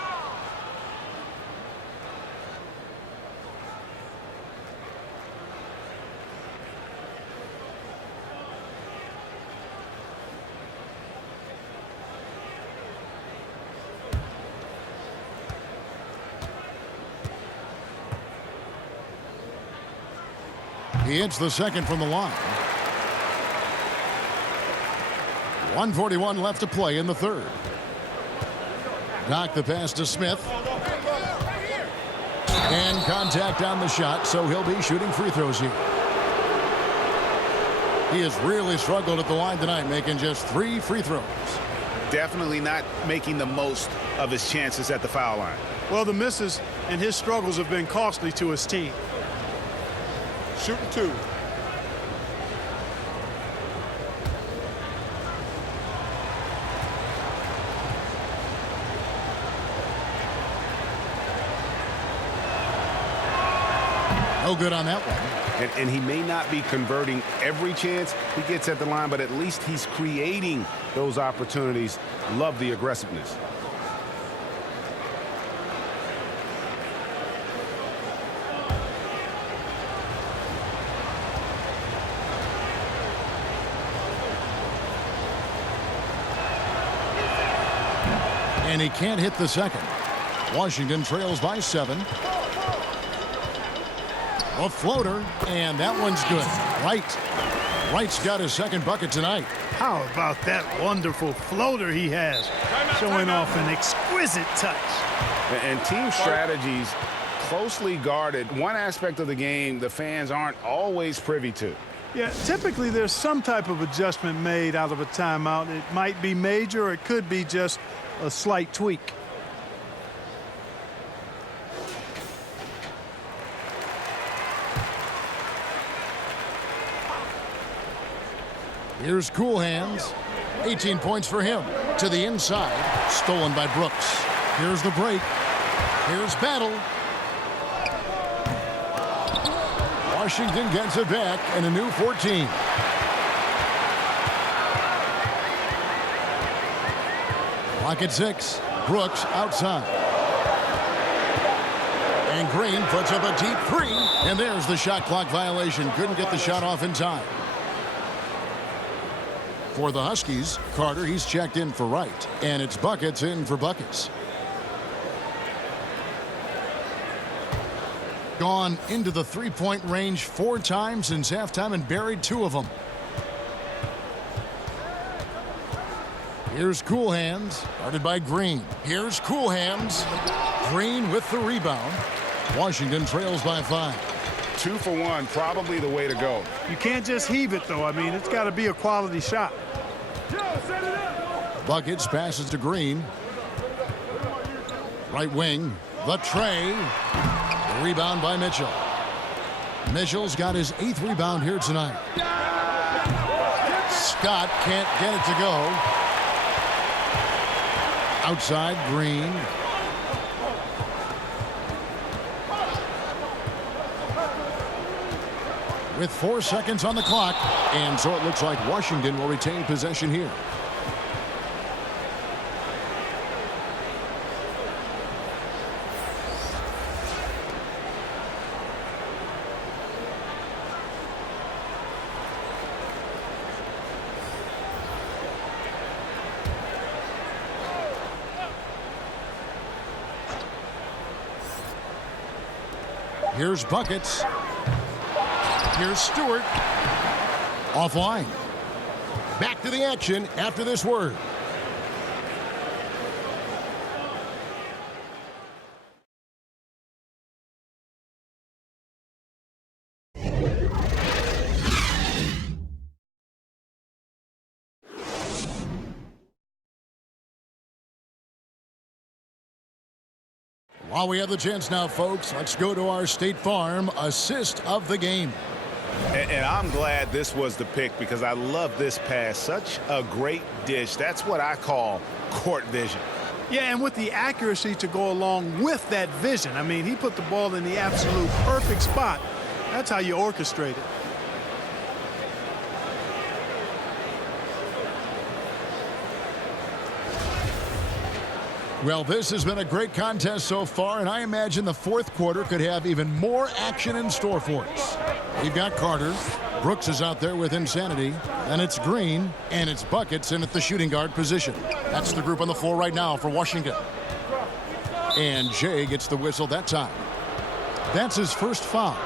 He hits the second from the line. 1:41 left to play in the third. Knock the pass to Smith. And contact on the shot, so he'll be shooting free throws here. He has really struggled at the line tonight, making just 3 free throws. Definitely not making the most of his chances at the foul line. Well, the misses and his struggles have been costly to his team. Shooting 2. No good on that one. And he may not be converting every chance he gets at the line, but at least he's creating those opportunities. Love the aggressiveness. And he can't hit the second. Washington trails by 7. A floater, and that one's good. Wright's got his second bucket tonight. How about that wonderful floater he has, showing off an exquisite touch. And team strategies closely guarded. One aspect of the game the fans aren't always privy to. Yeah, typically there's some type of adjustment made out of a timeout. It might be major, or it could be just a slight tweak. Here's Cool Hands. 18 points for him. To the inside. Stolen by Brooks. Here's the break. Here's Battle. Washington gets it back and a new 14. Clock at 6. Brooks outside. And Green puts up a deep 3. And there's the shot clock violation. Couldn't get the shot off in time. For the Huskies, Carter, he's checked in for Wright. And it's Buckets in for Buckets. Gone into the three-point range 4 times since halftime and buried 2 of them. Here's Cool Hands, guarded by Green. Here's Cool Hands. Green with the rebound. Washington trails by 5. 2 for 1, probably the way to go. You can't just heave it, though. I mean, it's got to be a quality shot. Buckets passes to Green. Right wing, the tray. The rebound by Mitchell. Mitchell's got his 8th rebound here tonight. Scott can't get it to go. Outside, Green. With 4 seconds on the clock, and so it looks like Washington will retain possession here. Here's Buckets. Here's Stewart. Offline. Back to the action after this word. While we have the chance now, folks, let's go to our State Farm assist of the game. And I'm glad this was the pick because I love this pass. Such a great dish. That's what I call court vision. Yeah, and with the accuracy to go along with that vision. I mean, he put the ball in the absolute perfect spot. That's how you orchestrate it. Well, this has been a great contest so far, and I imagine the 4th quarter could have even more action in store for us. We've got Carter. Brooks is out there with Insanity. And it's Green. And it's Buckets in at the shooting guard position. That's the group on the floor right now for Washington. And Jay gets the whistle that time. That's his first foul.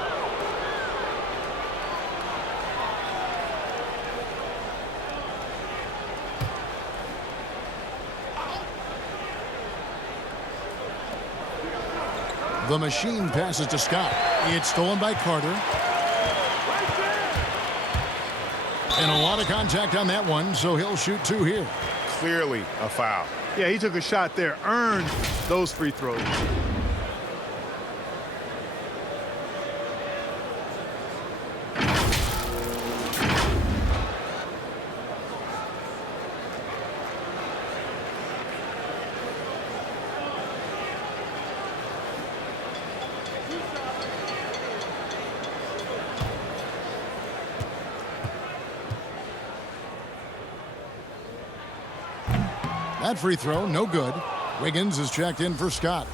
The machine passes to Scott. It's stolen by Carter. And a lot of contact on that one, so he'll shoot 2 here. Clearly a foul. Yeah, he took a shot there, earned those free throws. That free throw, no good. Wiggins is checked in for Scott.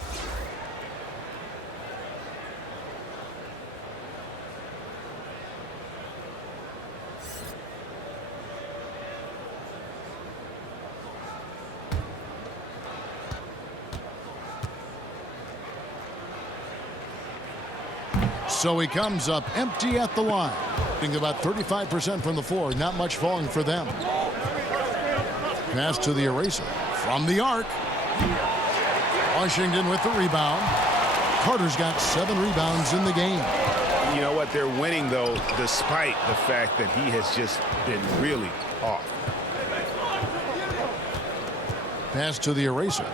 So he comes up empty at the line. Being about 35% from the floor. Not much falling for them. Pass to the eraser. From the arc. Washington with the rebound. Carter's got 7 rebounds in the game. You know what? They're winning, though, despite the fact that he has just been really off. Pass to the eraser.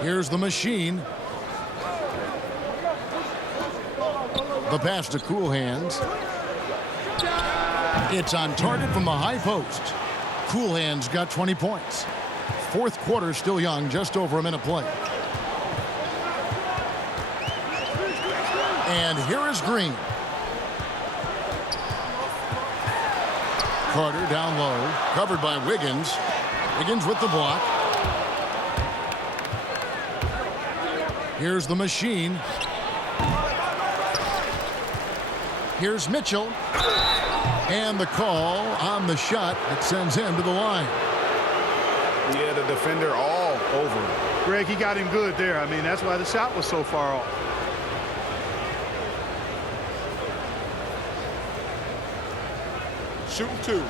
Here's the machine. The pass to Cool Hands. It's on target from the high post. Cool Hands got 20 points. Fourth quarter still young, just over a minute play. And here is Green. Carter down low, covered by Wiggins. Wiggins with the block. Here's the machine. Here's Mitchell. And the call on the shot that sends him to the line. Yeah, the defender all over him. Greg, he got him good there. I mean, that's why the shot was so far off. Shooting 2.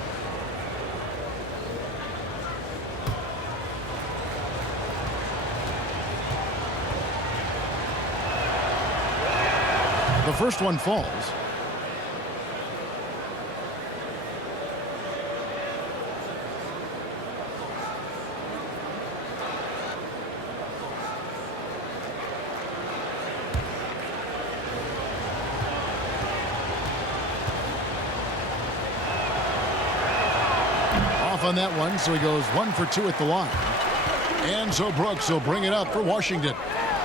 The first one falls. Off on that one, so he goes 1 for 2 at the line. And so Brooks will bring it up for Washington.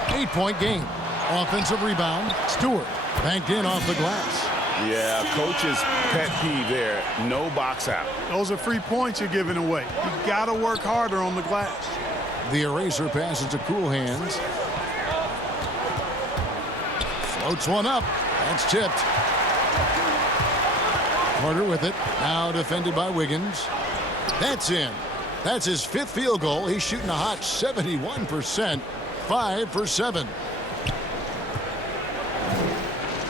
8-point game. Offensive rebound. Stewart banked in off the glass. Yeah, coach's pet peeve there. No box out. Those are free points you're giving away. You got to work harder on the glass. The eraser passes to Cool Hands. Floats one up. That's tipped. Carter with it. Now defended by Wiggins. That's in. That's his 5th field goal. He's shooting a hot 71%. 5 for 7.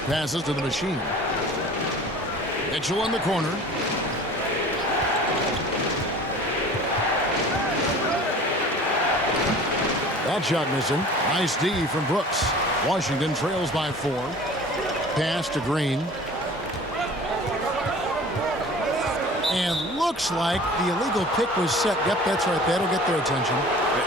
Passes to the machine. Mitchell in the corner. That shot missing. Nice D from Brooks. Washington trails by 4. Pass to Green. And looks like the illegal pick was set. Yep, that's right. That'll get their attention.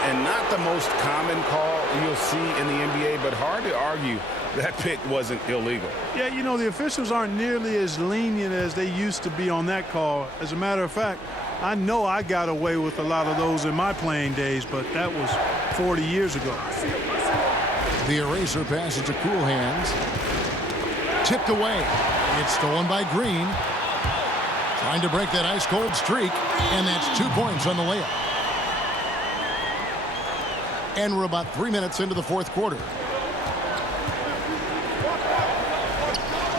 And not the most common call you'll see in the NBA, but hard to argue that pick wasn't illegal. Yeah, you know, the officials aren't nearly as lenient as they used to be on that call. As a matter of fact, I know I got away with a lot of those in my playing days, but that was 40 years ago. The eraser passes to Cool Hands. Tipped away. It's stolen by Green. Trying to break that ice-cold streak, and that's 2 points on the layup. And we're about 3 minutes into the fourth quarter.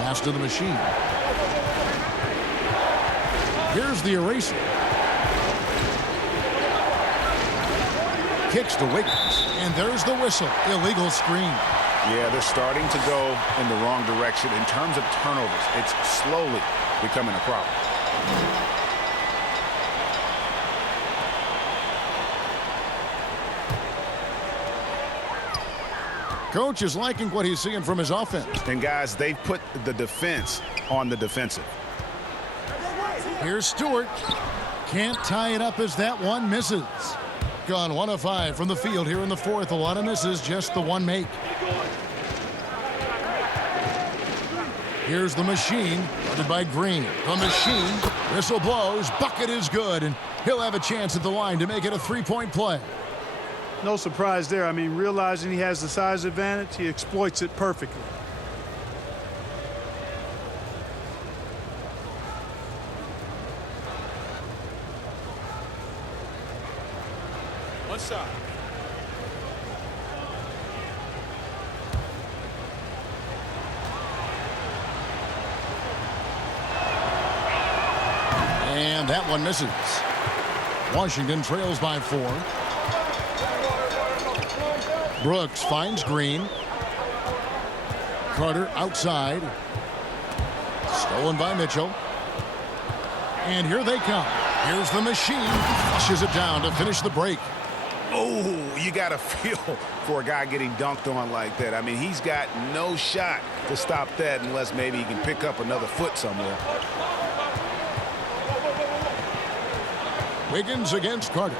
Pass to the machine. Here's the eraser. Kicks to Wiggins, and there's the whistle. Illegal screen. Yeah, they're starting to go in the wrong direction in terms of turnovers. It's slowly becoming a problem. Coach is liking what he's seeing from his offense. And guys, they've put the defense on the defensive. Here's Stewart. Can't tie it up as that one misses. Gone 1 of 5 from the field here in the fourth. A lot of misses, just the one make. Here's the machine, guarded by Green. The machine, whistle blows, bucket is good, and he'll have a chance at the line to make it a 3-point play. No surprise there. I mean, realizing he has the size advantage, he exploits it perfectly. One shot. And that one misses. Washington trails by 4. Brooks finds Green. Carter outside. Stolen by Mitchell. And here they come. Here's the machine. Flushes it down to finish the break. Oh, you got to feel for a guy getting dunked on like that. I mean, he's got no shot to stop that unless maybe he can pick up another foot somewhere. Wiggins against Carter.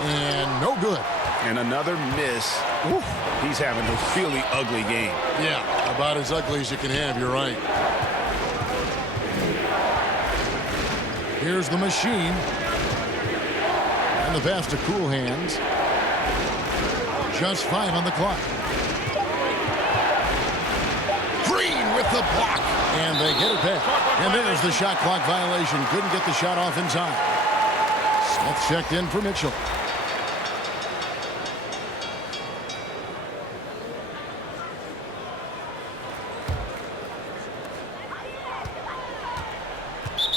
And no good. And another miss. Oof. He's having a really ugly game. Yeah, about as ugly as you can have, you're right. Here's the machine. And the pass to Cool Hands. Just 5 on the clock. Green with the block. And they get it back. And there's the shot clock violation. Couldn't get the shot off in time. Smith checked in for Mitchell.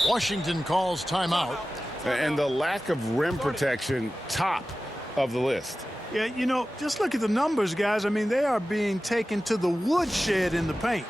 Washington calls timeout. And the lack of rim protection, top of the list. Yeah, you know, just look at the numbers, guys. I mean, they are being taken to the woodshed in the paint.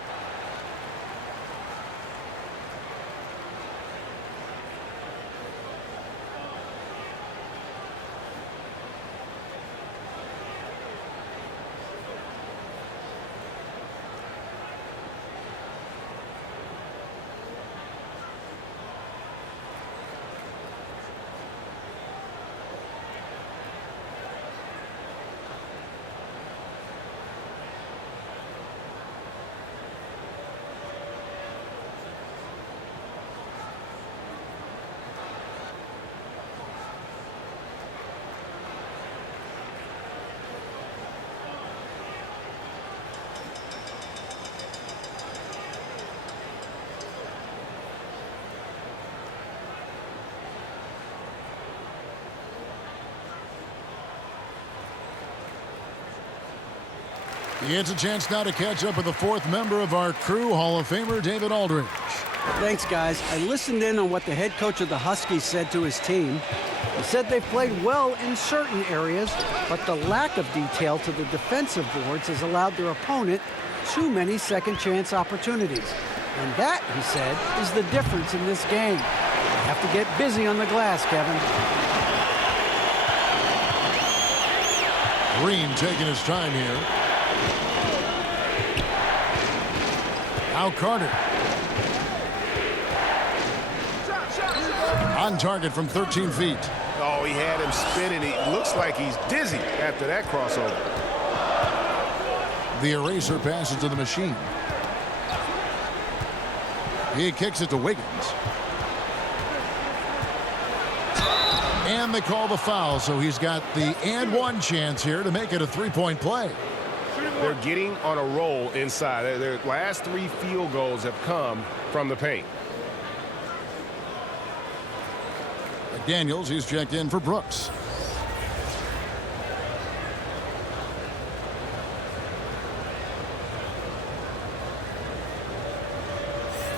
He gets a chance now to catch up with the 4th member of our crew, Hall of Famer David Aldridge. Thanks, guys. I listened in on what the head coach of the Huskies said to his team. He said they've played well in certain areas, but the lack of detail to the defensive boards has allowed their opponent too many second-chance opportunities. And that, he said, is the difference in this game. You have to get busy on the glass, Kevin. Green taking his time here. Now Carter. On target from 13 feet. Oh, he had him spinning. He looks like he's dizzy after that crossover. The eraser passes to the machine. He kicks it to Wiggins. And they call the foul, so he's got the and one chance here to make it a three-point play. They're getting on a roll inside. Their last 3 field goals have come from the paint. McDaniels, he's checked in for Brooks.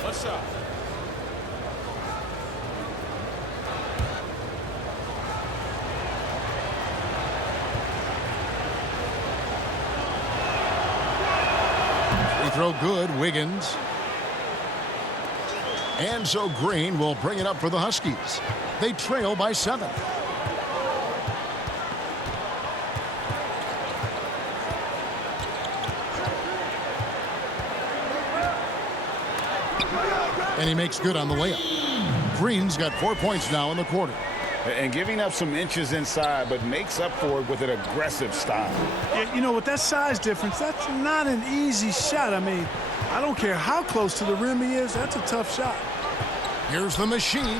One shot. Free throw good, Wiggins. And so Green will bring it up for the Huskies. They trail by 7. And he makes good on the layup. Green's got 4 points now in the quarter. And giving up some inches inside, but makes up for it with an aggressive style. Yeah, you know, with that size difference, that's not an easy shot. I mean, I don't care how close to the rim he is. That's a tough shot. Here's the machine.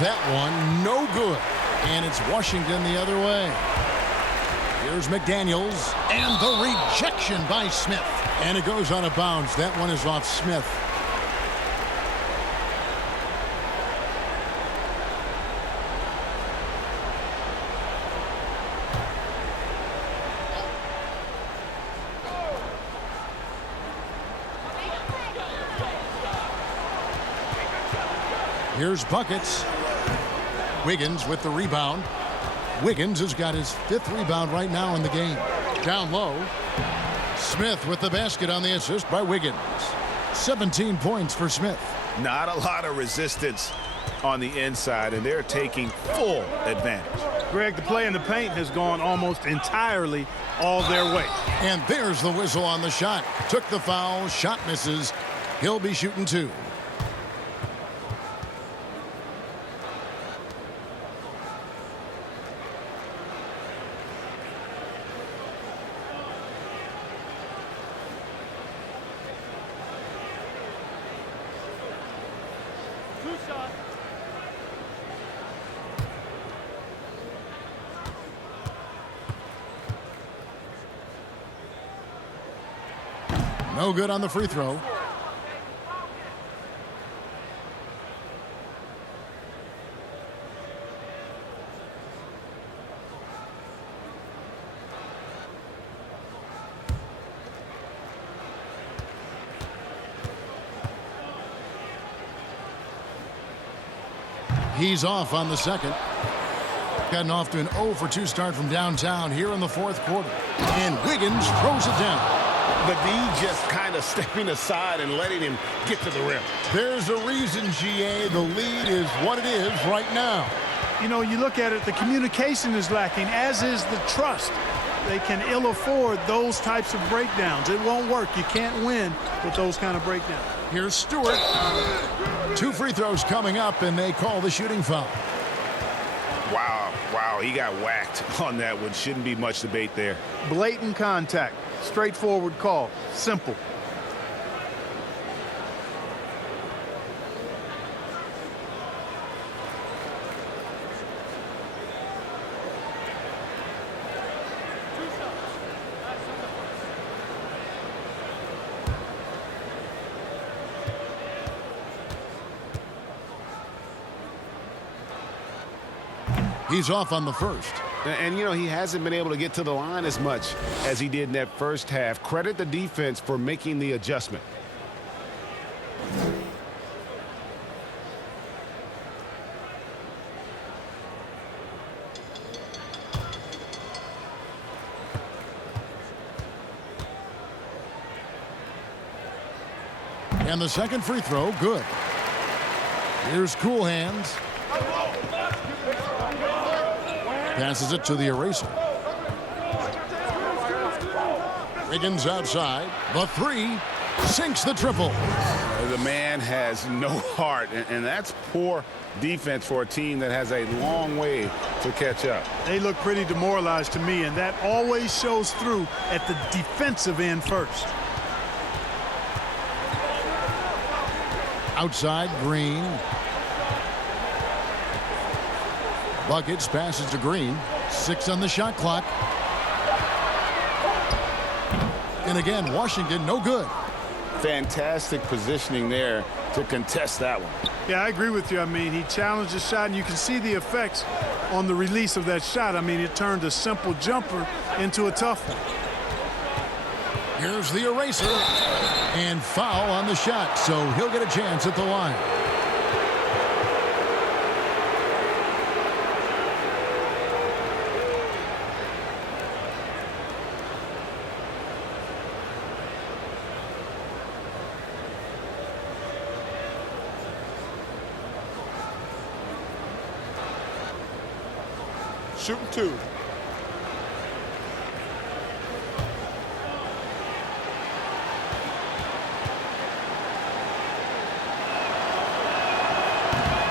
That one, no good. And it's Washington the other way. Here's McDaniels. And the rejection by Smith. And it goes out of bounds. That one is off Smith. Here's buckets. Wiggins with the rebound. Wiggins has got his 5th rebound right now in the game. Down low. Smith with the basket on the assist by Wiggins. 17 points for Smith. Not a lot of resistance on the inside, and they're taking full advantage. Greg, the play in the paint has gone almost entirely all their way. And there's the whistle on the shot. Took the foul. Shot misses. He'll be shooting 2. No good on the free throw. He's off on the second. Gotten off to an 0 for 2 start from downtown here in the 4th quarter. And Wiggins throws it down. The D just kind of stepping aside and letting him get to the rim. There's a reason, GA, the lead is what it is right now. You know, you look at it, the communication is lacking, as is the trust. They can ill afford those types of breakdowns. It won't work. You can't win with those kind of breakdowns. Here's Stewart. 2 free throws coming up, and they call the shooting foul. Wow, he got whacked on that one. Shouldn't be much debate there. Blatant contact. Straightforward call. Simple. He's off on the first. And, you know, he hasn't been able to get to the line as much as he did in that first half. Credit the defense for making the adjustment. And the second free throw, good. Here's Cool Hands. Passes it to the eraser. Wiggins outside. The 3 sinks the triple. The man has no heart, and that's poor defense for a team that has a long way to catch up. They look pretty demoralized to me, and that always shows through at the defensive end first. Outside, Green. Buckets passes to Green. 6 on the shot clock. And again, Washington, no good. Fantastic positioning there to contest that one. Yeah, I agree with you. I mean, he challenged the shot, and you can see the effects on the release of that shot. I mean, it turned a simple jumper into a tough one. Here's the eraser. And foul on the shot, so he'll get a chance at the line. Shooting 2.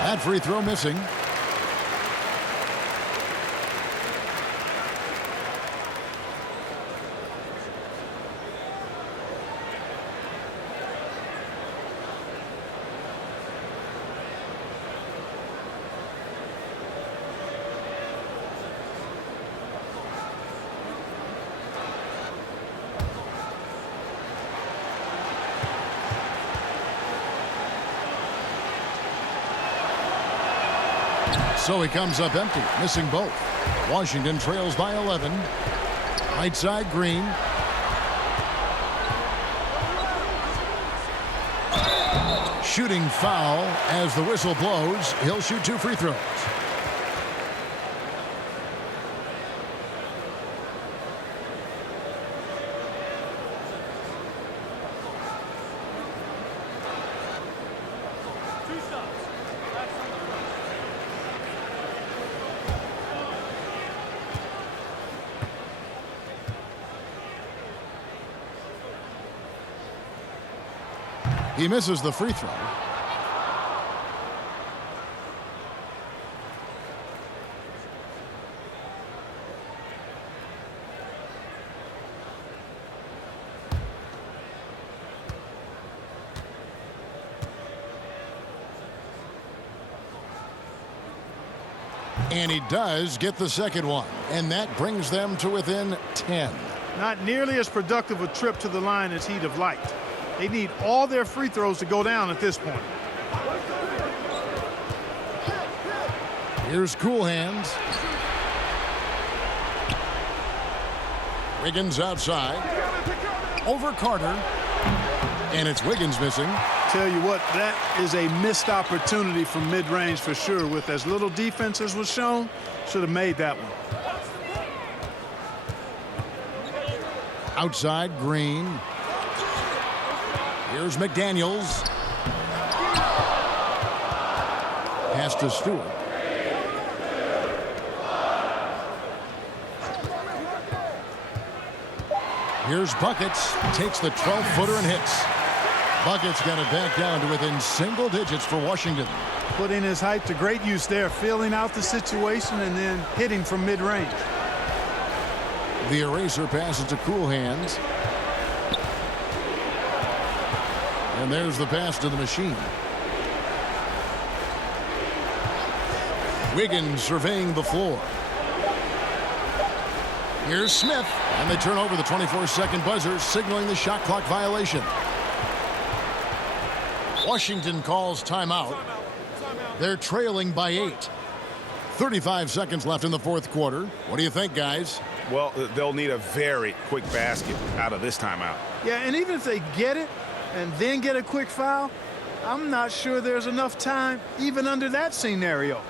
That free throw missing. So he comes up empty, missing both. Washington trails by 11. Right side, Green. Shooting foul as the whistle blows. He'll shoot 2 free throws. He misses the free throw. And he does get the second one. And that brings them to within 10. Not nearly as productive a trip to the line as he'd have liked. They need all their free throws to go down at this point. Here's Cool Hands. Wiggins outside. Over Carter. And it's Wiggins missing. Tell you what, that is a missed opportunity from mid-range for sure. With as little defense as was shown, should have made that one. Outside, Green. Here's McDaniels. Pass to Stewart. Here's Buckets. Takes the 12-footer and hits. Buckets got it back down to within single digits for Washington. Putting his height to great use there, feeling out the situation and then hitting from mid-range. The eraser passes to Cool Hands. And there's the pass to the machine. Wiggins surveying the floor. Here's Smith. And they turn over the 24-second buzzer, signaling the shot clock violation. Washington calls timeout. They're trailing by 8. 35 seconds left in the fourth quarter. What do you think, guys? Well, they'll need a very quick basket out of this timeout. Yeah, and even if they get it and then get a quick foul, I'm not sure there's enough time even under that scenario.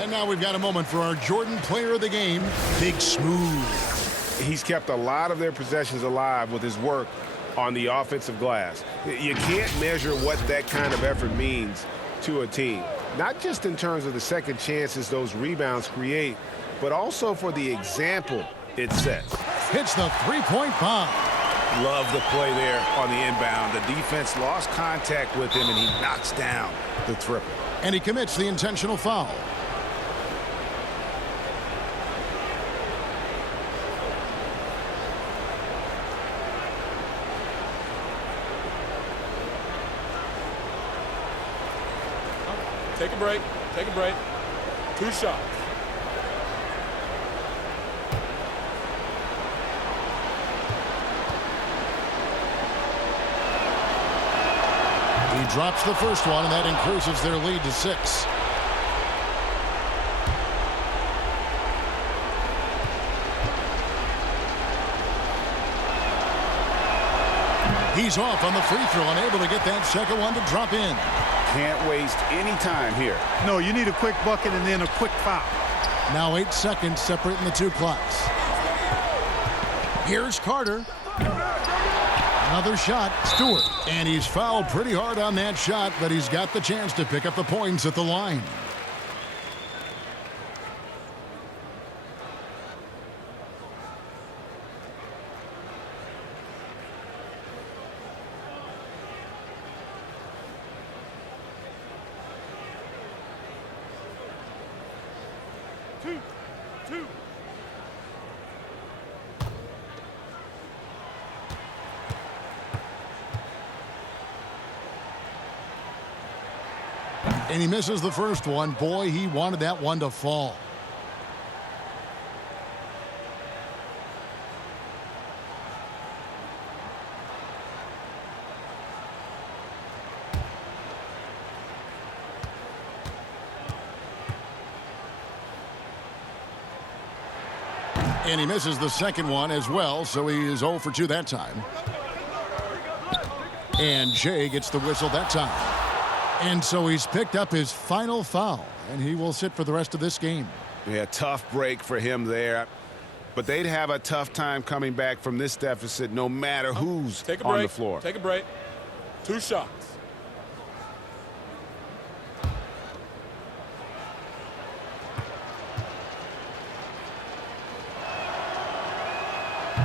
And now we've got a moment for our Jordan player of the game, Big Smooth. He's kept a lot of their possessions alive with his work on the offensive glass. You can't measure what that kind of effort means to a team. Not just in terms of the second chances those rebounds create, but also for the example it sets. Hits the three-point bomb. Love the play there on the inbound. The defense lost contact with him, and he knocks down the triple. And he commits the intentional foul. Take a break. Take a break. 2 shots. He drops the first one, and that increases their lead to 6. He's off on the free throw, unable to get that second one to drop in. Can't waste any time here. No, you need a quick bucket and then a quick foul. Now 8 seconds separating the two clocks. Here's Carter. Another shot, Stewart. And he's fouled pretty hard on that shot, but he's got the chance to pick up the points at the line. And he misses the first one. Boy, he wanted that one to fall. And he misses the second one as well, so he is 0 for 2 that time. And Jay gets the whistle that time. And so he's picked up his final foul, and he will sit for the rest of this game. Yeah, tough break for him there. But they'd have a tough time coming back from this deficit no matter who's on the floor. Take a break. 2 shots.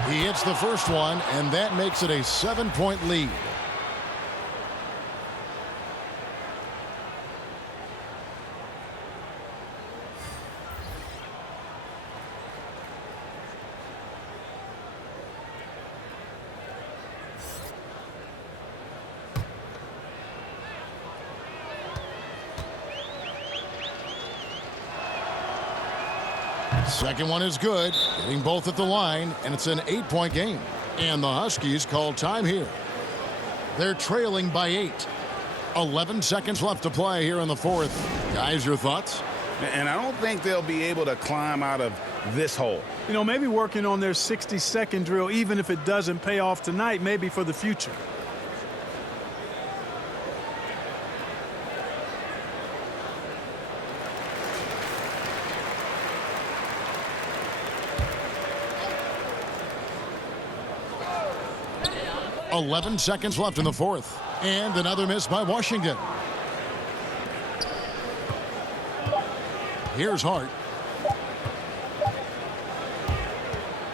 He hits the first one, and that makes it a 7-point lead. Second one is good, getting both at the line, and it's an 8-point game. And the Huskies call time here. They're trailing by 8. 11 seconds left to play here in the fourth. Guys, your thoughts? And I don't think they'll be able to climb out of this hole. You know, maybe working on their 60-second drill, even if it doesn't pay off tonight, maybe for the future. Eleven seconds left in the fourth. And another miss by Washington. Here's Hart.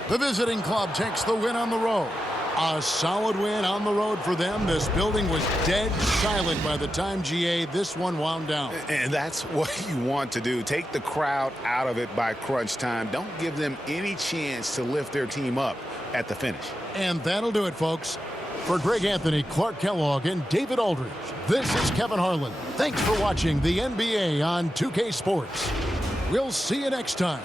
The visiting club takes the win on the road. A solid win on the road for them. This building was dead silent by the time, GA, this one wound down. And that's what you want to do. Take the crowd out of it by crunch time. Don't give them any chance to lift their team up at the finish. And that'll do it, folks. For Greg Anthony, Clark Kellogg, and David Aldridge, this is Kevin Harlan. Thanks for watching the NBA on 2K Sports. We'll see you next time.